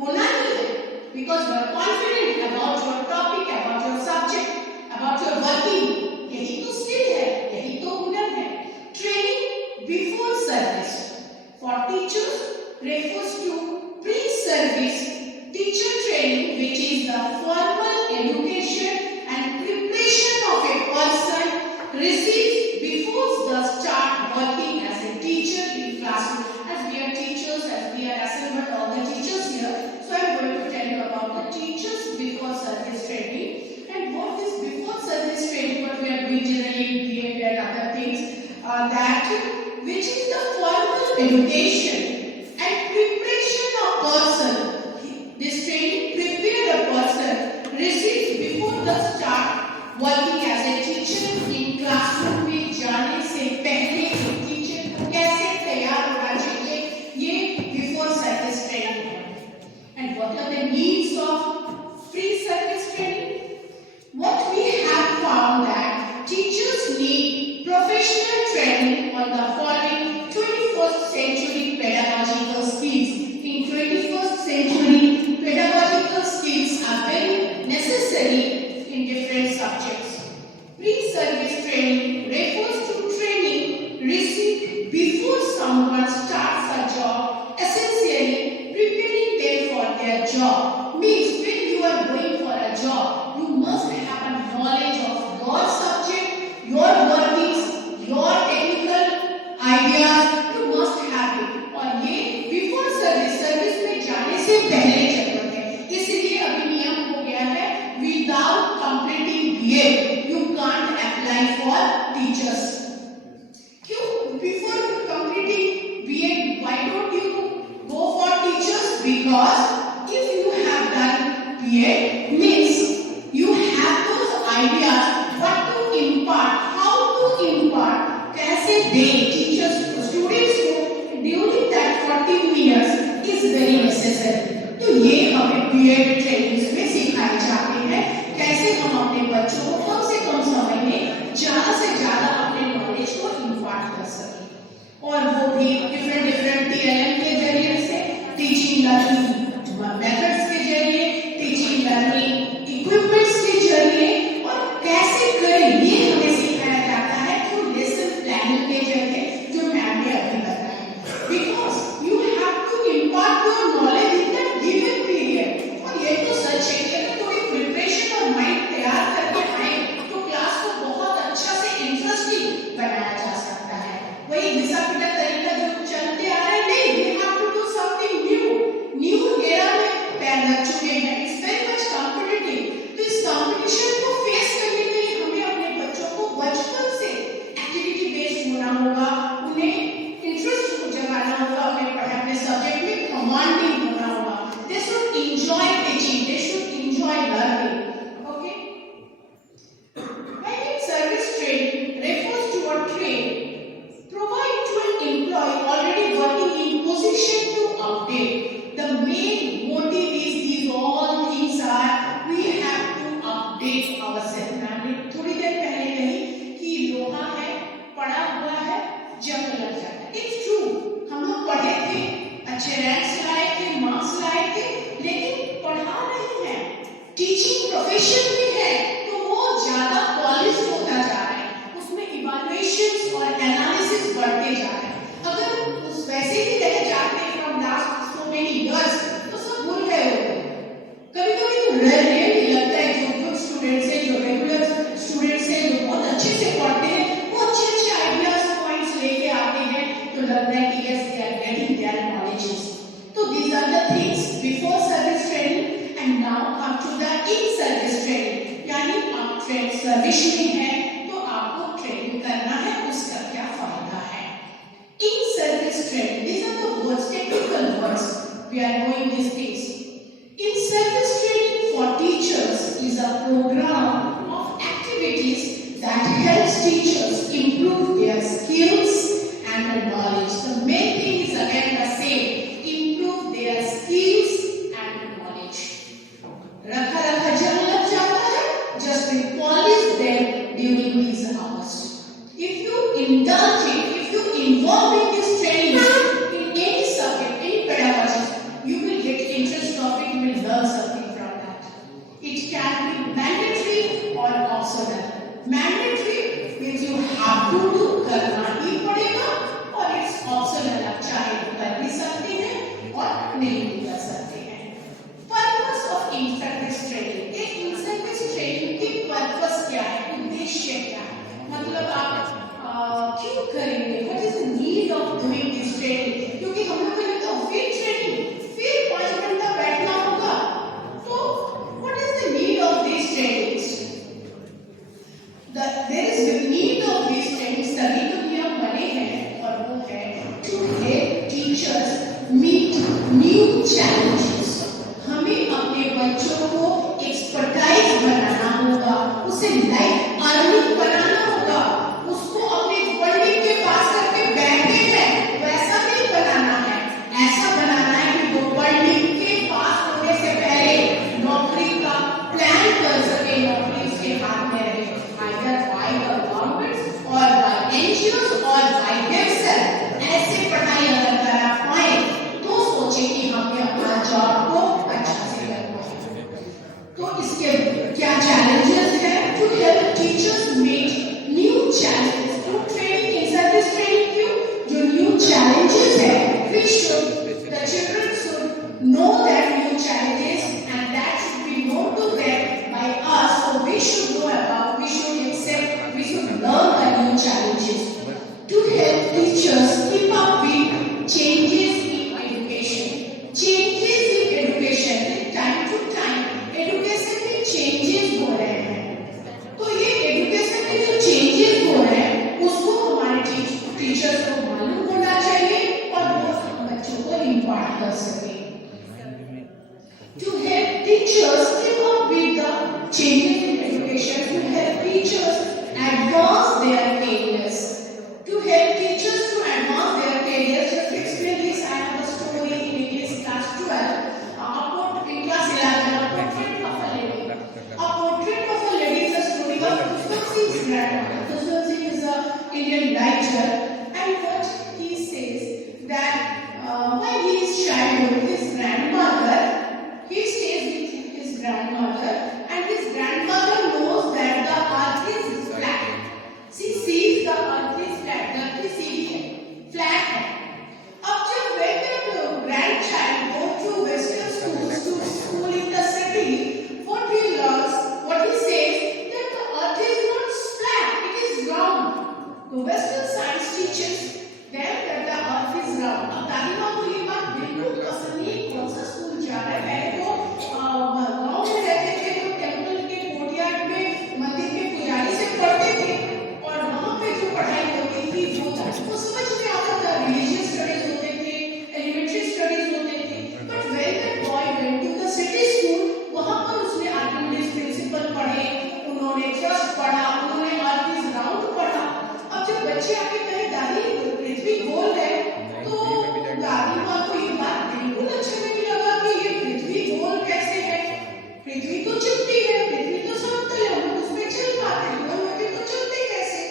होना ही है, because you are confident about your topic, about your subject, about your working. यही तो स्किल है, यही तो हुनर है. Training before service for teachers refers to pre-service teacher training, which is the formal education and preparation of a person received before the start working as a teacher in classroom. As we are teachers, as we are assembled all the teachers here, so I am going to tell you about the teachers before service training and what is before service training, what we are doing generally, BEd and other things, that which is the formal education and preparation of person. This training prepare a person received before the start working as a teacher in classroom में जाने से पहले एक teacher को कैसे तैयार होना चाहिए, ये before service training है. And what are the needs of pre-service training? What we have found that teachers need professional training on the following 21st century pedagogical skills. In 21st century, pedagogical skills are very necessary in different subjects. Pre-service training refers to training received before someone starts a job, essentially preparing them for their job. Means when you are going for a job, you must have a knowledge of your subject, your workings, your technical ideas, you must have it. और ये before service में जाने से पहले जरूरत है. इसलिए अभी नियम हो गया है, without completing BEd you can't apply for teachers. क्यों? Before completing BEd, why don't you go for teachers? Because if you have done BEd, means you have those ideas what to impart, how to impart, कैसे दें teachers को, students को during that 14 years is very necessary. तो ये हमें BEd trainings में सिखाए जाते हैं, कैसे हम अपने बच्चों को कम से कम समय में ज्यादा से ज्यादा अपने नॉलेज को इम्पार्ट कर सकें, और वो भी डिफरेंट TLM के जरिए से, टीचिंग लर्निंग मेथड्स के जरिए, टीचिंग लर्निंग इक्विपमेंट्स के जरिए, और कैसे करें ये हमें सिखाया जाता है थ्रू लेसन प्लानिंग के जरिए, जो मैम ने अभी बताया. Because you have to impart your knowledge in that given period. और ये तो सच है कि अगर थोड़ी प्रिपरेशन और माइंड तैयार करके आए तो क्लास को बहुत अच्छा से इंटरेस्टिंग बनाया जा सकता है. वही घिसा पिटा तरीका जो चलते आ रहे, नहीं, we have to do something new era में पैर रख चुके हैं. It's very much competitive. तो इस कॉम्पिटिशन को फेस करने के लिए हमें अपने बच्चों को बचपन से एक्टिविटी बेस्ड होना होगा, उन्हें इंटरेस्ट को जगाना होगा, उन्हें अपने सब्जेक्ट में कमांडिंग होना होगा. They should enjoy teaching, they should enjoy learning. Okay, when in service training refers to a train provide to an employee already working in position to update. The main motive is these all things are we have to update ourselves. मैंने थोड़ी देर पहले कही कि लोहा है, पड़ा हुआ है, जंग लग जाता है. It's true. हम लोग पढ़े थे, अच्छे रैंक्स लाए थे, मार्क्स लाए थे, लेकिन पढ़ा नहीं है. टीचिंग प्रोफेशन में है तो वो ज्यादा पॉलिश होता जा रहा है, उसमें इवैल्यूएशंस और एनालिसिस बढ़ते जा रहे हैं. अगर उस वैसे ही रह जाते from last so many years तो सब भूल गए हो सर्विस में है तो आपको ट्रेनिंग करना है, उसका क्या फायदा है। In service training, these are the words, technical words, we are knowing these things. In service training for teachers is a program of activities that helps teachers improve their skills and knowledge. The main thing is again the same, improve their skills and knowledge. रखा रखा जंग लग जाता है, just we polish them during these hours. If you indulge in, if you involve in this training in any subject, any pedagogy, you will get interest of it, you will learn something from that. It can be mandatory or optional. Mandatory means you have to do, करना ही पड़ेगा, और it's optional, आप चाहे तो कर भी सकते हैं और नहीं भी कर सकते हैं। Purpose of in-service training, ये in-service training की purpose क्या है, उद्देश्य क्या है, मतलब आप क्यों करेंगे, what is the need of doing this training, क्योंकि हम लोग करेंगे तो फिर ट्रेनिंग, फिर 5 घंटा बैठना होगा, तो what is the need of these trainings? There is the need of these trainings, सभी तो नियम बने हैं, और वो है to help teachers meet new challenges. हमें अपने बच्चों को एक्सपर्टाइज बनाना होगा, उसे लाइफ अर्निंग बनाना होगा, उसको अपने वर्ल्डिंग के पास करके बैठे हैं वैसा नहीं बनाना है, ऐसा बनाना है कि वो वर्ल्डिंग के पास होने से पहले नौकरी का प्लान कर सके, नौकरी उसके हाथ में रहे, either by the government or by NGOs or by themselves. ऐसे पढ़ाई अगर करा पाए तो सोचे कि हमें अपना जॉब को अच्छा से करना है। तो इसके क्या challenges हैं, to help teachers meet new challenges, to training in service training क्यों, जो new challenges है, we should, the children should know that new challenges and that should be known to them by us, so we should know about, we should accept, we should learn the new challenges. To help teachers keep up with changes in education, changes in education, time to time education में changes हो रहे हैं, तो ये education में जो changes हो रहे हैं उसको हमारे टीचर्स को मालूम होना चाहिए और वो बच्चों को इम्पार्ट कर सके। To help teachers keep up with the changes in education, to help teachers advance their careers, to help teachers to advance their careers. Just to explain this, I have a story in English class 12. In class 11, a portrait of a lady. A portrait of a lady is a story of Tushman's grandmother. Tushman is an Indian writer, and what he says that when he is childhood, his grandmother, he stays with his grandmother, and his grandmother knows that the earth is flat. She sees the earth is flat. धरती सीधी है, flat है। अब जब when that grandchild goes to Western schools, to school in the city, what he learns, what he says, that the earth is not flat, it is round. The Western science teaches them that the earth is round. अब दादी माँ को ये बात बिल्कुल पसंद नहीं, कौन सा स्कूल जा रहा है, पहले वो गाँव में रहते थे तो टेम्पल के कोर्टयार्ड में मंदिर के पुजारी से पढ़ते थे और वहाँ पे जो पढ़ाई होती थी वो समझ में आता था, रिलीजियस स्टडीज होते थे, एलिमेंट्री स्टडीज होते थे, but when that boy went to the city school, वहाँ पर उसने आर्किमिडीज प्रिंसिपल पढ़े, उन्होंने थ्रस्ट पढ़ा, उन्होंने अर्थ इज राउंड पढ़ा। अब जब बच्चे आके कहे दादी पृथ्वी गोल है, तो दादी माँ को ये बात बिल्कुल अच्छा नहीं लगा कि ये पृथ्वी गोल कैसे है, पृथ्वी तो चलती है, पृथ्वी तो समतल है, हम उसमें चल पाते हैं, गोल होके तो चलते कैसे।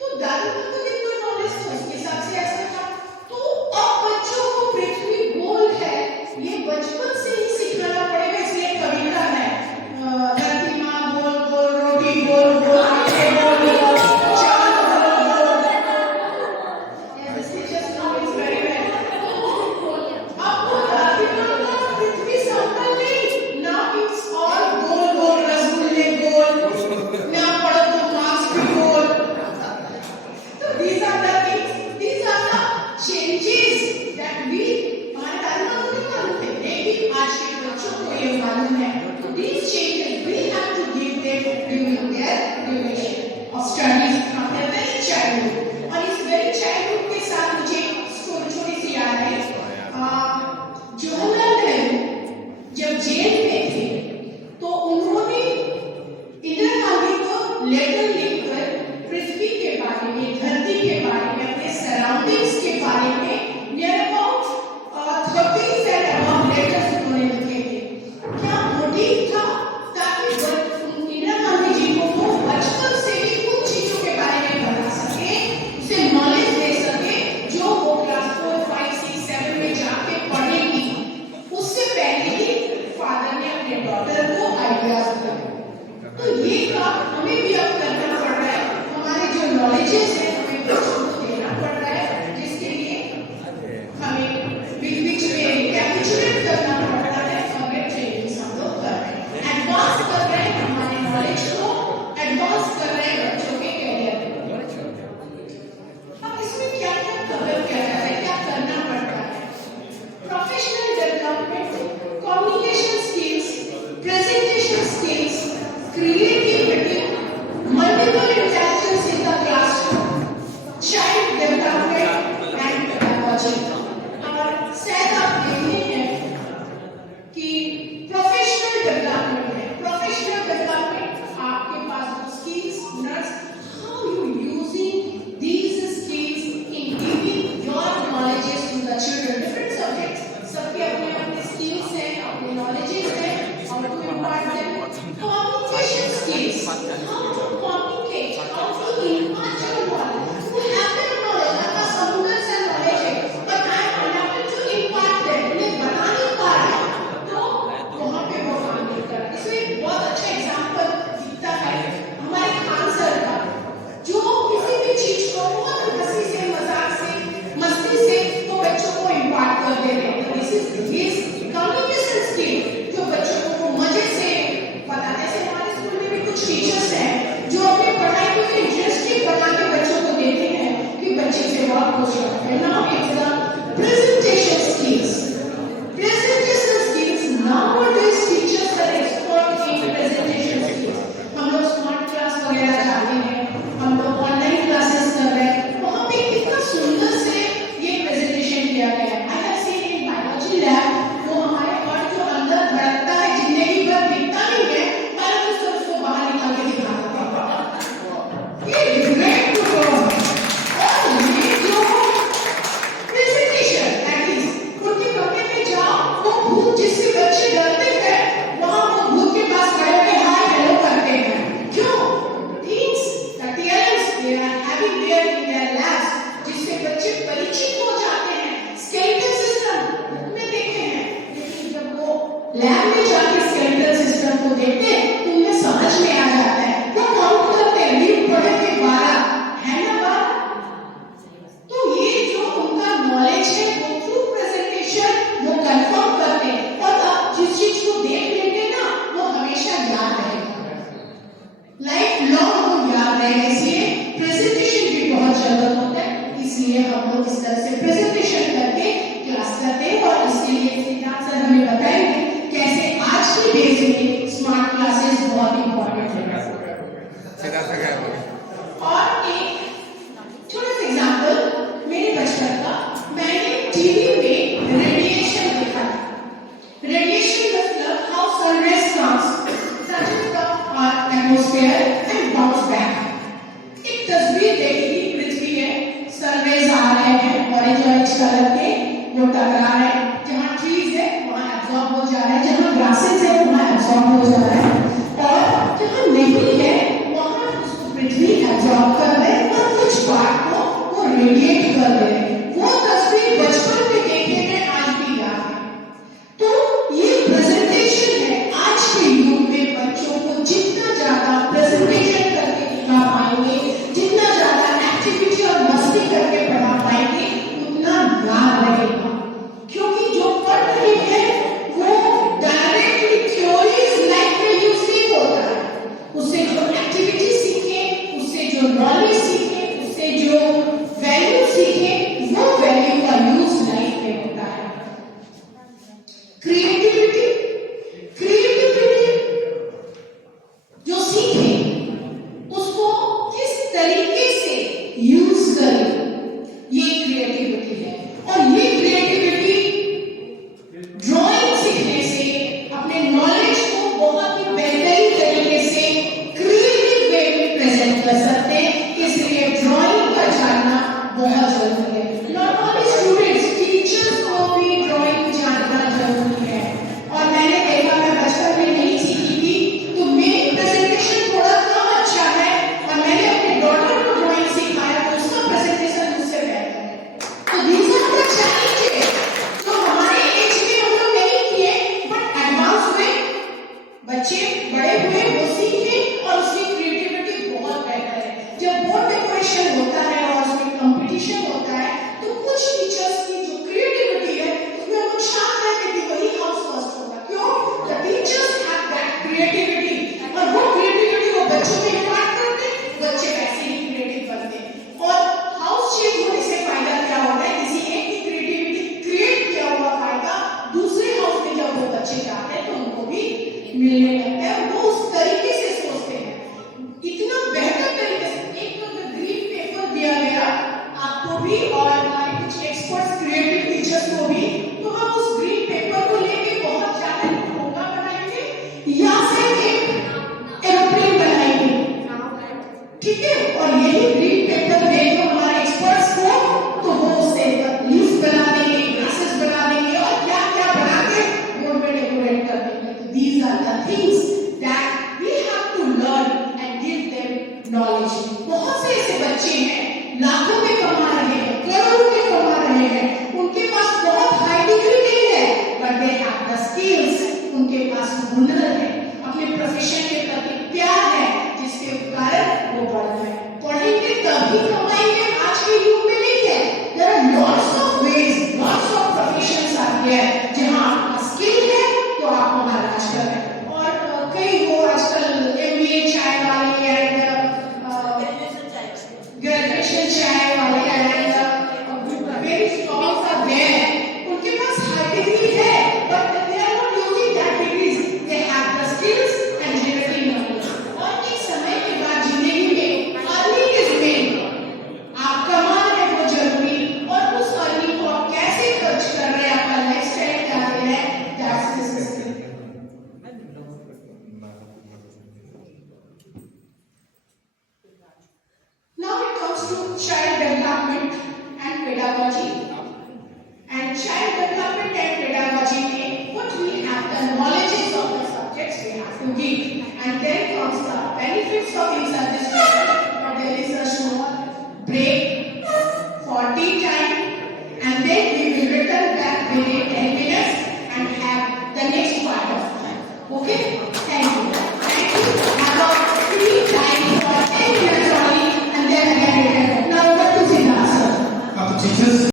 तो दादी माँ को जितना नॉलेज था उसके हिसाब से ऐसा था। तो अब बच्चों को पृथ्वी गोल है ये बचपन से ही सिखाना पड़ेगा, इसलिए कविता है धरती माँ गोल गोल, रोटी गोल गोल, आटे गोल गोल, चांद गोल गोल। This teacher now is very well. अब वो दादी माँ का पृथ्वी समतल नहीं, now it's all गोल गोल, रसगुल्ले गोल, ना पढ़ो तो मार्क्स भी गोल। So these are the things, these are the changes that we, हमारे दादी माँ को नहीं मालूम थे, लेकिन आज के बच्चों को ये मालूम है। So these changes we have to give them during their studies हम वेरी चाइल्डहुड, और इस वेरी चाइल्डहुड के साथ मुझे स्टोरी छोटी सी याद है। जवाहरलाल नेहरू जब जेल में थे तो उन्होंने इंदिरा गांधी को लेटर लिखकर पृथ्वी के बारे में, धरती के बारे में, अपने सराउंडिंग्स के बारे में नियर अबाउट 30 से अबव लेटर्स उन्होंने लिखे थे। क्या मोटिव था? ताकि इंदिरा गांधी जी को वो बचपन से ही उन चीजों के बारे में बता सके, उसे नॉलेज दे सके जो वो क्लास 4, 5, 6, 7 में जाके पढ़ेगी। उससे पहले ही फादर ने अपने डॉटर को आइडियाज दिए। तो ये काम हमें भी अब करना पड़ रहा है। हमारे जो नॉलेजेस है हमें बच्चों को देना पड़ रहा है, जिसके लिए हमें बीच में कैप्चुलेट करना पड़ रहा है। हमें ट्रेनिंग हम लोग कर रहे हैं, एडवांस कर रहे हैं, हमारे नॉलेज को एडवांस कर रहे हैं बच्चों के कैरियर में। अब इसमें क्या क्या कवर किया जाता है, क्या करना पड़ता है? Professional development, communication skills, presentation skills, creativity, multiple interactions in the classroom, child development and pedagogy। और शायद आप देखते हैं कि प्रोफेशनल डेवलपमेंट है। प्रोफेशनल डेवलपमेंट आपके पास जो स्किल्स, हुनर्स, how you using these skills in giving your knowledges to the children. Different subjects, सबके अपने अपने स्किल्स हैं, अपने नॉलेजेस हैं, और to impart them. Communication skills, how to communicate, how to impart your knowledge. You have the knowledge, आपका abundance and knowledge है, but I am unable to impart them, उन्हें बता नहीं पा रहा है, तो वहाँ पे वो काम नहीं कर रहा। इसमें एक बहुत अच्छा एग्जाम्पल दिखता है हमारे खान सर का, जो किसी भी चीज को बहुत हंसी से, मजाक से, मस्ती से तो बच्चों को इम्पार्ट कर दे रहे हैं। This is his communication skill, जो बच्चों को वो मजे से बताते हैं। हमारे स्कूल में भी कुछ टीचर्स हैं जो अपनी पढ़ाई को इंटरेस्टिंग बना के बच्चों को देते हैं कि बच्चे से बहुत खुश होते हैं। Now it's the presentation skills. Presentation skills, nowadays teachers are expert in presentation skills. हम लोग स्मार्ट क्लास वगैरह जाते हैं, हम लोग ऑनलाइन क्लासेस कर रहे हैं, वहाँ पे कितना सुंदर से ये प्रेजेंटेशन किया गया है। I have seen in biology lab, वो हमारे हार्ट जो अंदर धड़कता है, जिंदगी भर दिखता नहीं है, परंतु सब उसको बाहर निकाल के दिखाते हैं। ये ग्रेट टू गो। और ये जो प्रेजेंटेशन दैट इज, उनके कमरे में जाओ, वो भूत जिससे बच्चे डरते हैं, वहाँ वो भूत के पास खड़े होकर हाय हेलो करते हैं। क्यों? Things that they are having there in their labs, जिससे बच्चे परिचित हो जाते हैं। स्केलेटल सिस्टम में देखे हैं, लेकिन जब वो लैब में जाके स्केलेटल सिस्टम को देखते हैं तो उन्हें समझ में आ जाता है। वो काउंट करते हैं, रीड पढ़े के 12 है ना बात। तो ये जो उनका नॉलेज है वो थ्रू प्रेजेंटेशन वो कंफर्म करते हैं, और आप जिस चीज को देख लेंगे ना वो हमेशा याद रहेगा, लाइफ लॉन्ग वो याद रहेगा। इसलिए प्रेजेंटेशन की बहुत जरूरत होता है। इसलिए हम लोग इस तरह से प्रेजेंटेशन करके क्लास करते हैं, और इसके लिए सिद्धार्थ सर हमें बताएंगे कैसे आज की डेज में स्मार्ट क्लासेस बहुत इंपॉर्टेंट है। और एक छोटा सा एग्जांपल मेरे बचपन का, मैंने टीवी में रेडिएशन देखा था। रेडिएशन मतलब how sunrise comes, touches the atmosphere and bounce back। एक तस्वीर देखी थी, पृथ्वी है, सनराइज आ रहे हैं ऑरेंज कलर के, वो टकरा रहे हैं, जहाँ ट्रीज है वहाँ एब्जॉर्ब हो जा रहा है, जहाँ ग्रासेस है वहाँ एब्जॉर्ब हो जा रहा है, और जहाँ नहीं है वहाँ उसको पृथ्वी एब्जॉर्ब कर रहे हैं और कुछ पार्ट को वो रेडिएट कर रहे हैं। वो तस्वीर बचपन में देखे थे, आज भी याद है। तो ये प्रेजेंटेशन है। आज के युग में बच्चों को जितना ज्यादा प्रेजेंटेशन करके दिखा पाएंगे, जितना ज्यादा एक्टिविटी और मस्ती करके पढ़ा पाएंगे, उतना याद रहेगा। क्योंकि जो पढ़ रहे हैं वो डायरेक्टली थ्योरीज लाइफ में यूज नहीं होता है। उससे जो एक्टिविटी सीखे, उससे जो नॉलेज सीखे, उससे जो वैल्यू सीखे, वो वैल्यू का यूज लाइफ में होता है। क्रिएटिविटी जो सीखे उसको किस मिलने लगता है, वो उस तरीके से सोचते हैं, इतना बेहतर तरीके से। एक तो ग्रीन पेपर दिया गया आपको भी और हमारे कुछ एक्सपर्ट्स क्रिएटिव टीचर्स को भी, तो हम उस ग्रीन पेपर को लेके बहुत ज्यादा होगा बनाएंगे या फिर एक एरोप्लेन बनाएंगे, ठीक है। और यही ग्रीन पेपर देंगे हमारे एक्सपर्ट्स को, तो वो उससे लीव्स बना देंगे, ग्रासेस बना देंगे और क्या क्या बना के बोर्ड में डेकोरेट कर देंगे। तो these are the things that we have to learn and give them knowledge. बहुत से ऐसे बच्चे हैं लाखों में कमा रहे हैं, करोड़ों में कमा रहे हैं, उनके पास बहुत हाई डिग्री नहीं है, but they have the skills, उनके पास हुनर है, अपने प्रोफेशन के प्रति प्यार है, जिसके कारण वो बढ़ रहे हैं। पढ़ेंगे तभी कमाएंगे, आज के युग में नहीं है। There are lots of ways, lots of professions are there, जहाँ आपका स्किल है तो आप वहाँ राज कर रहे हैं। और कई वो आजकल MBA चाय वाले एंड ग्रेजुएशन चाय वाले and very strong are there, उनके पास हाई डिग्री है, but they are not using that degrees, they have the skills and generating knowledge। और एक समय के बाद जिंदगी में अर्निंग इज मेन, आप कमा रहे हो जरूरी, और उस अर्निंग को आप कैसे खर्च कर रहे हैं, आपका लाइफस्टाइल क्या है, that's the system. Now it comes to child development and pedagogy. And child development and pedagogy में what we have the knowledges of the subjects we have to give, and then comes the benefits of inside this lesson. But there is a small break for tea time, and then we will return back within 10 minutes and have the next part of time. Okay?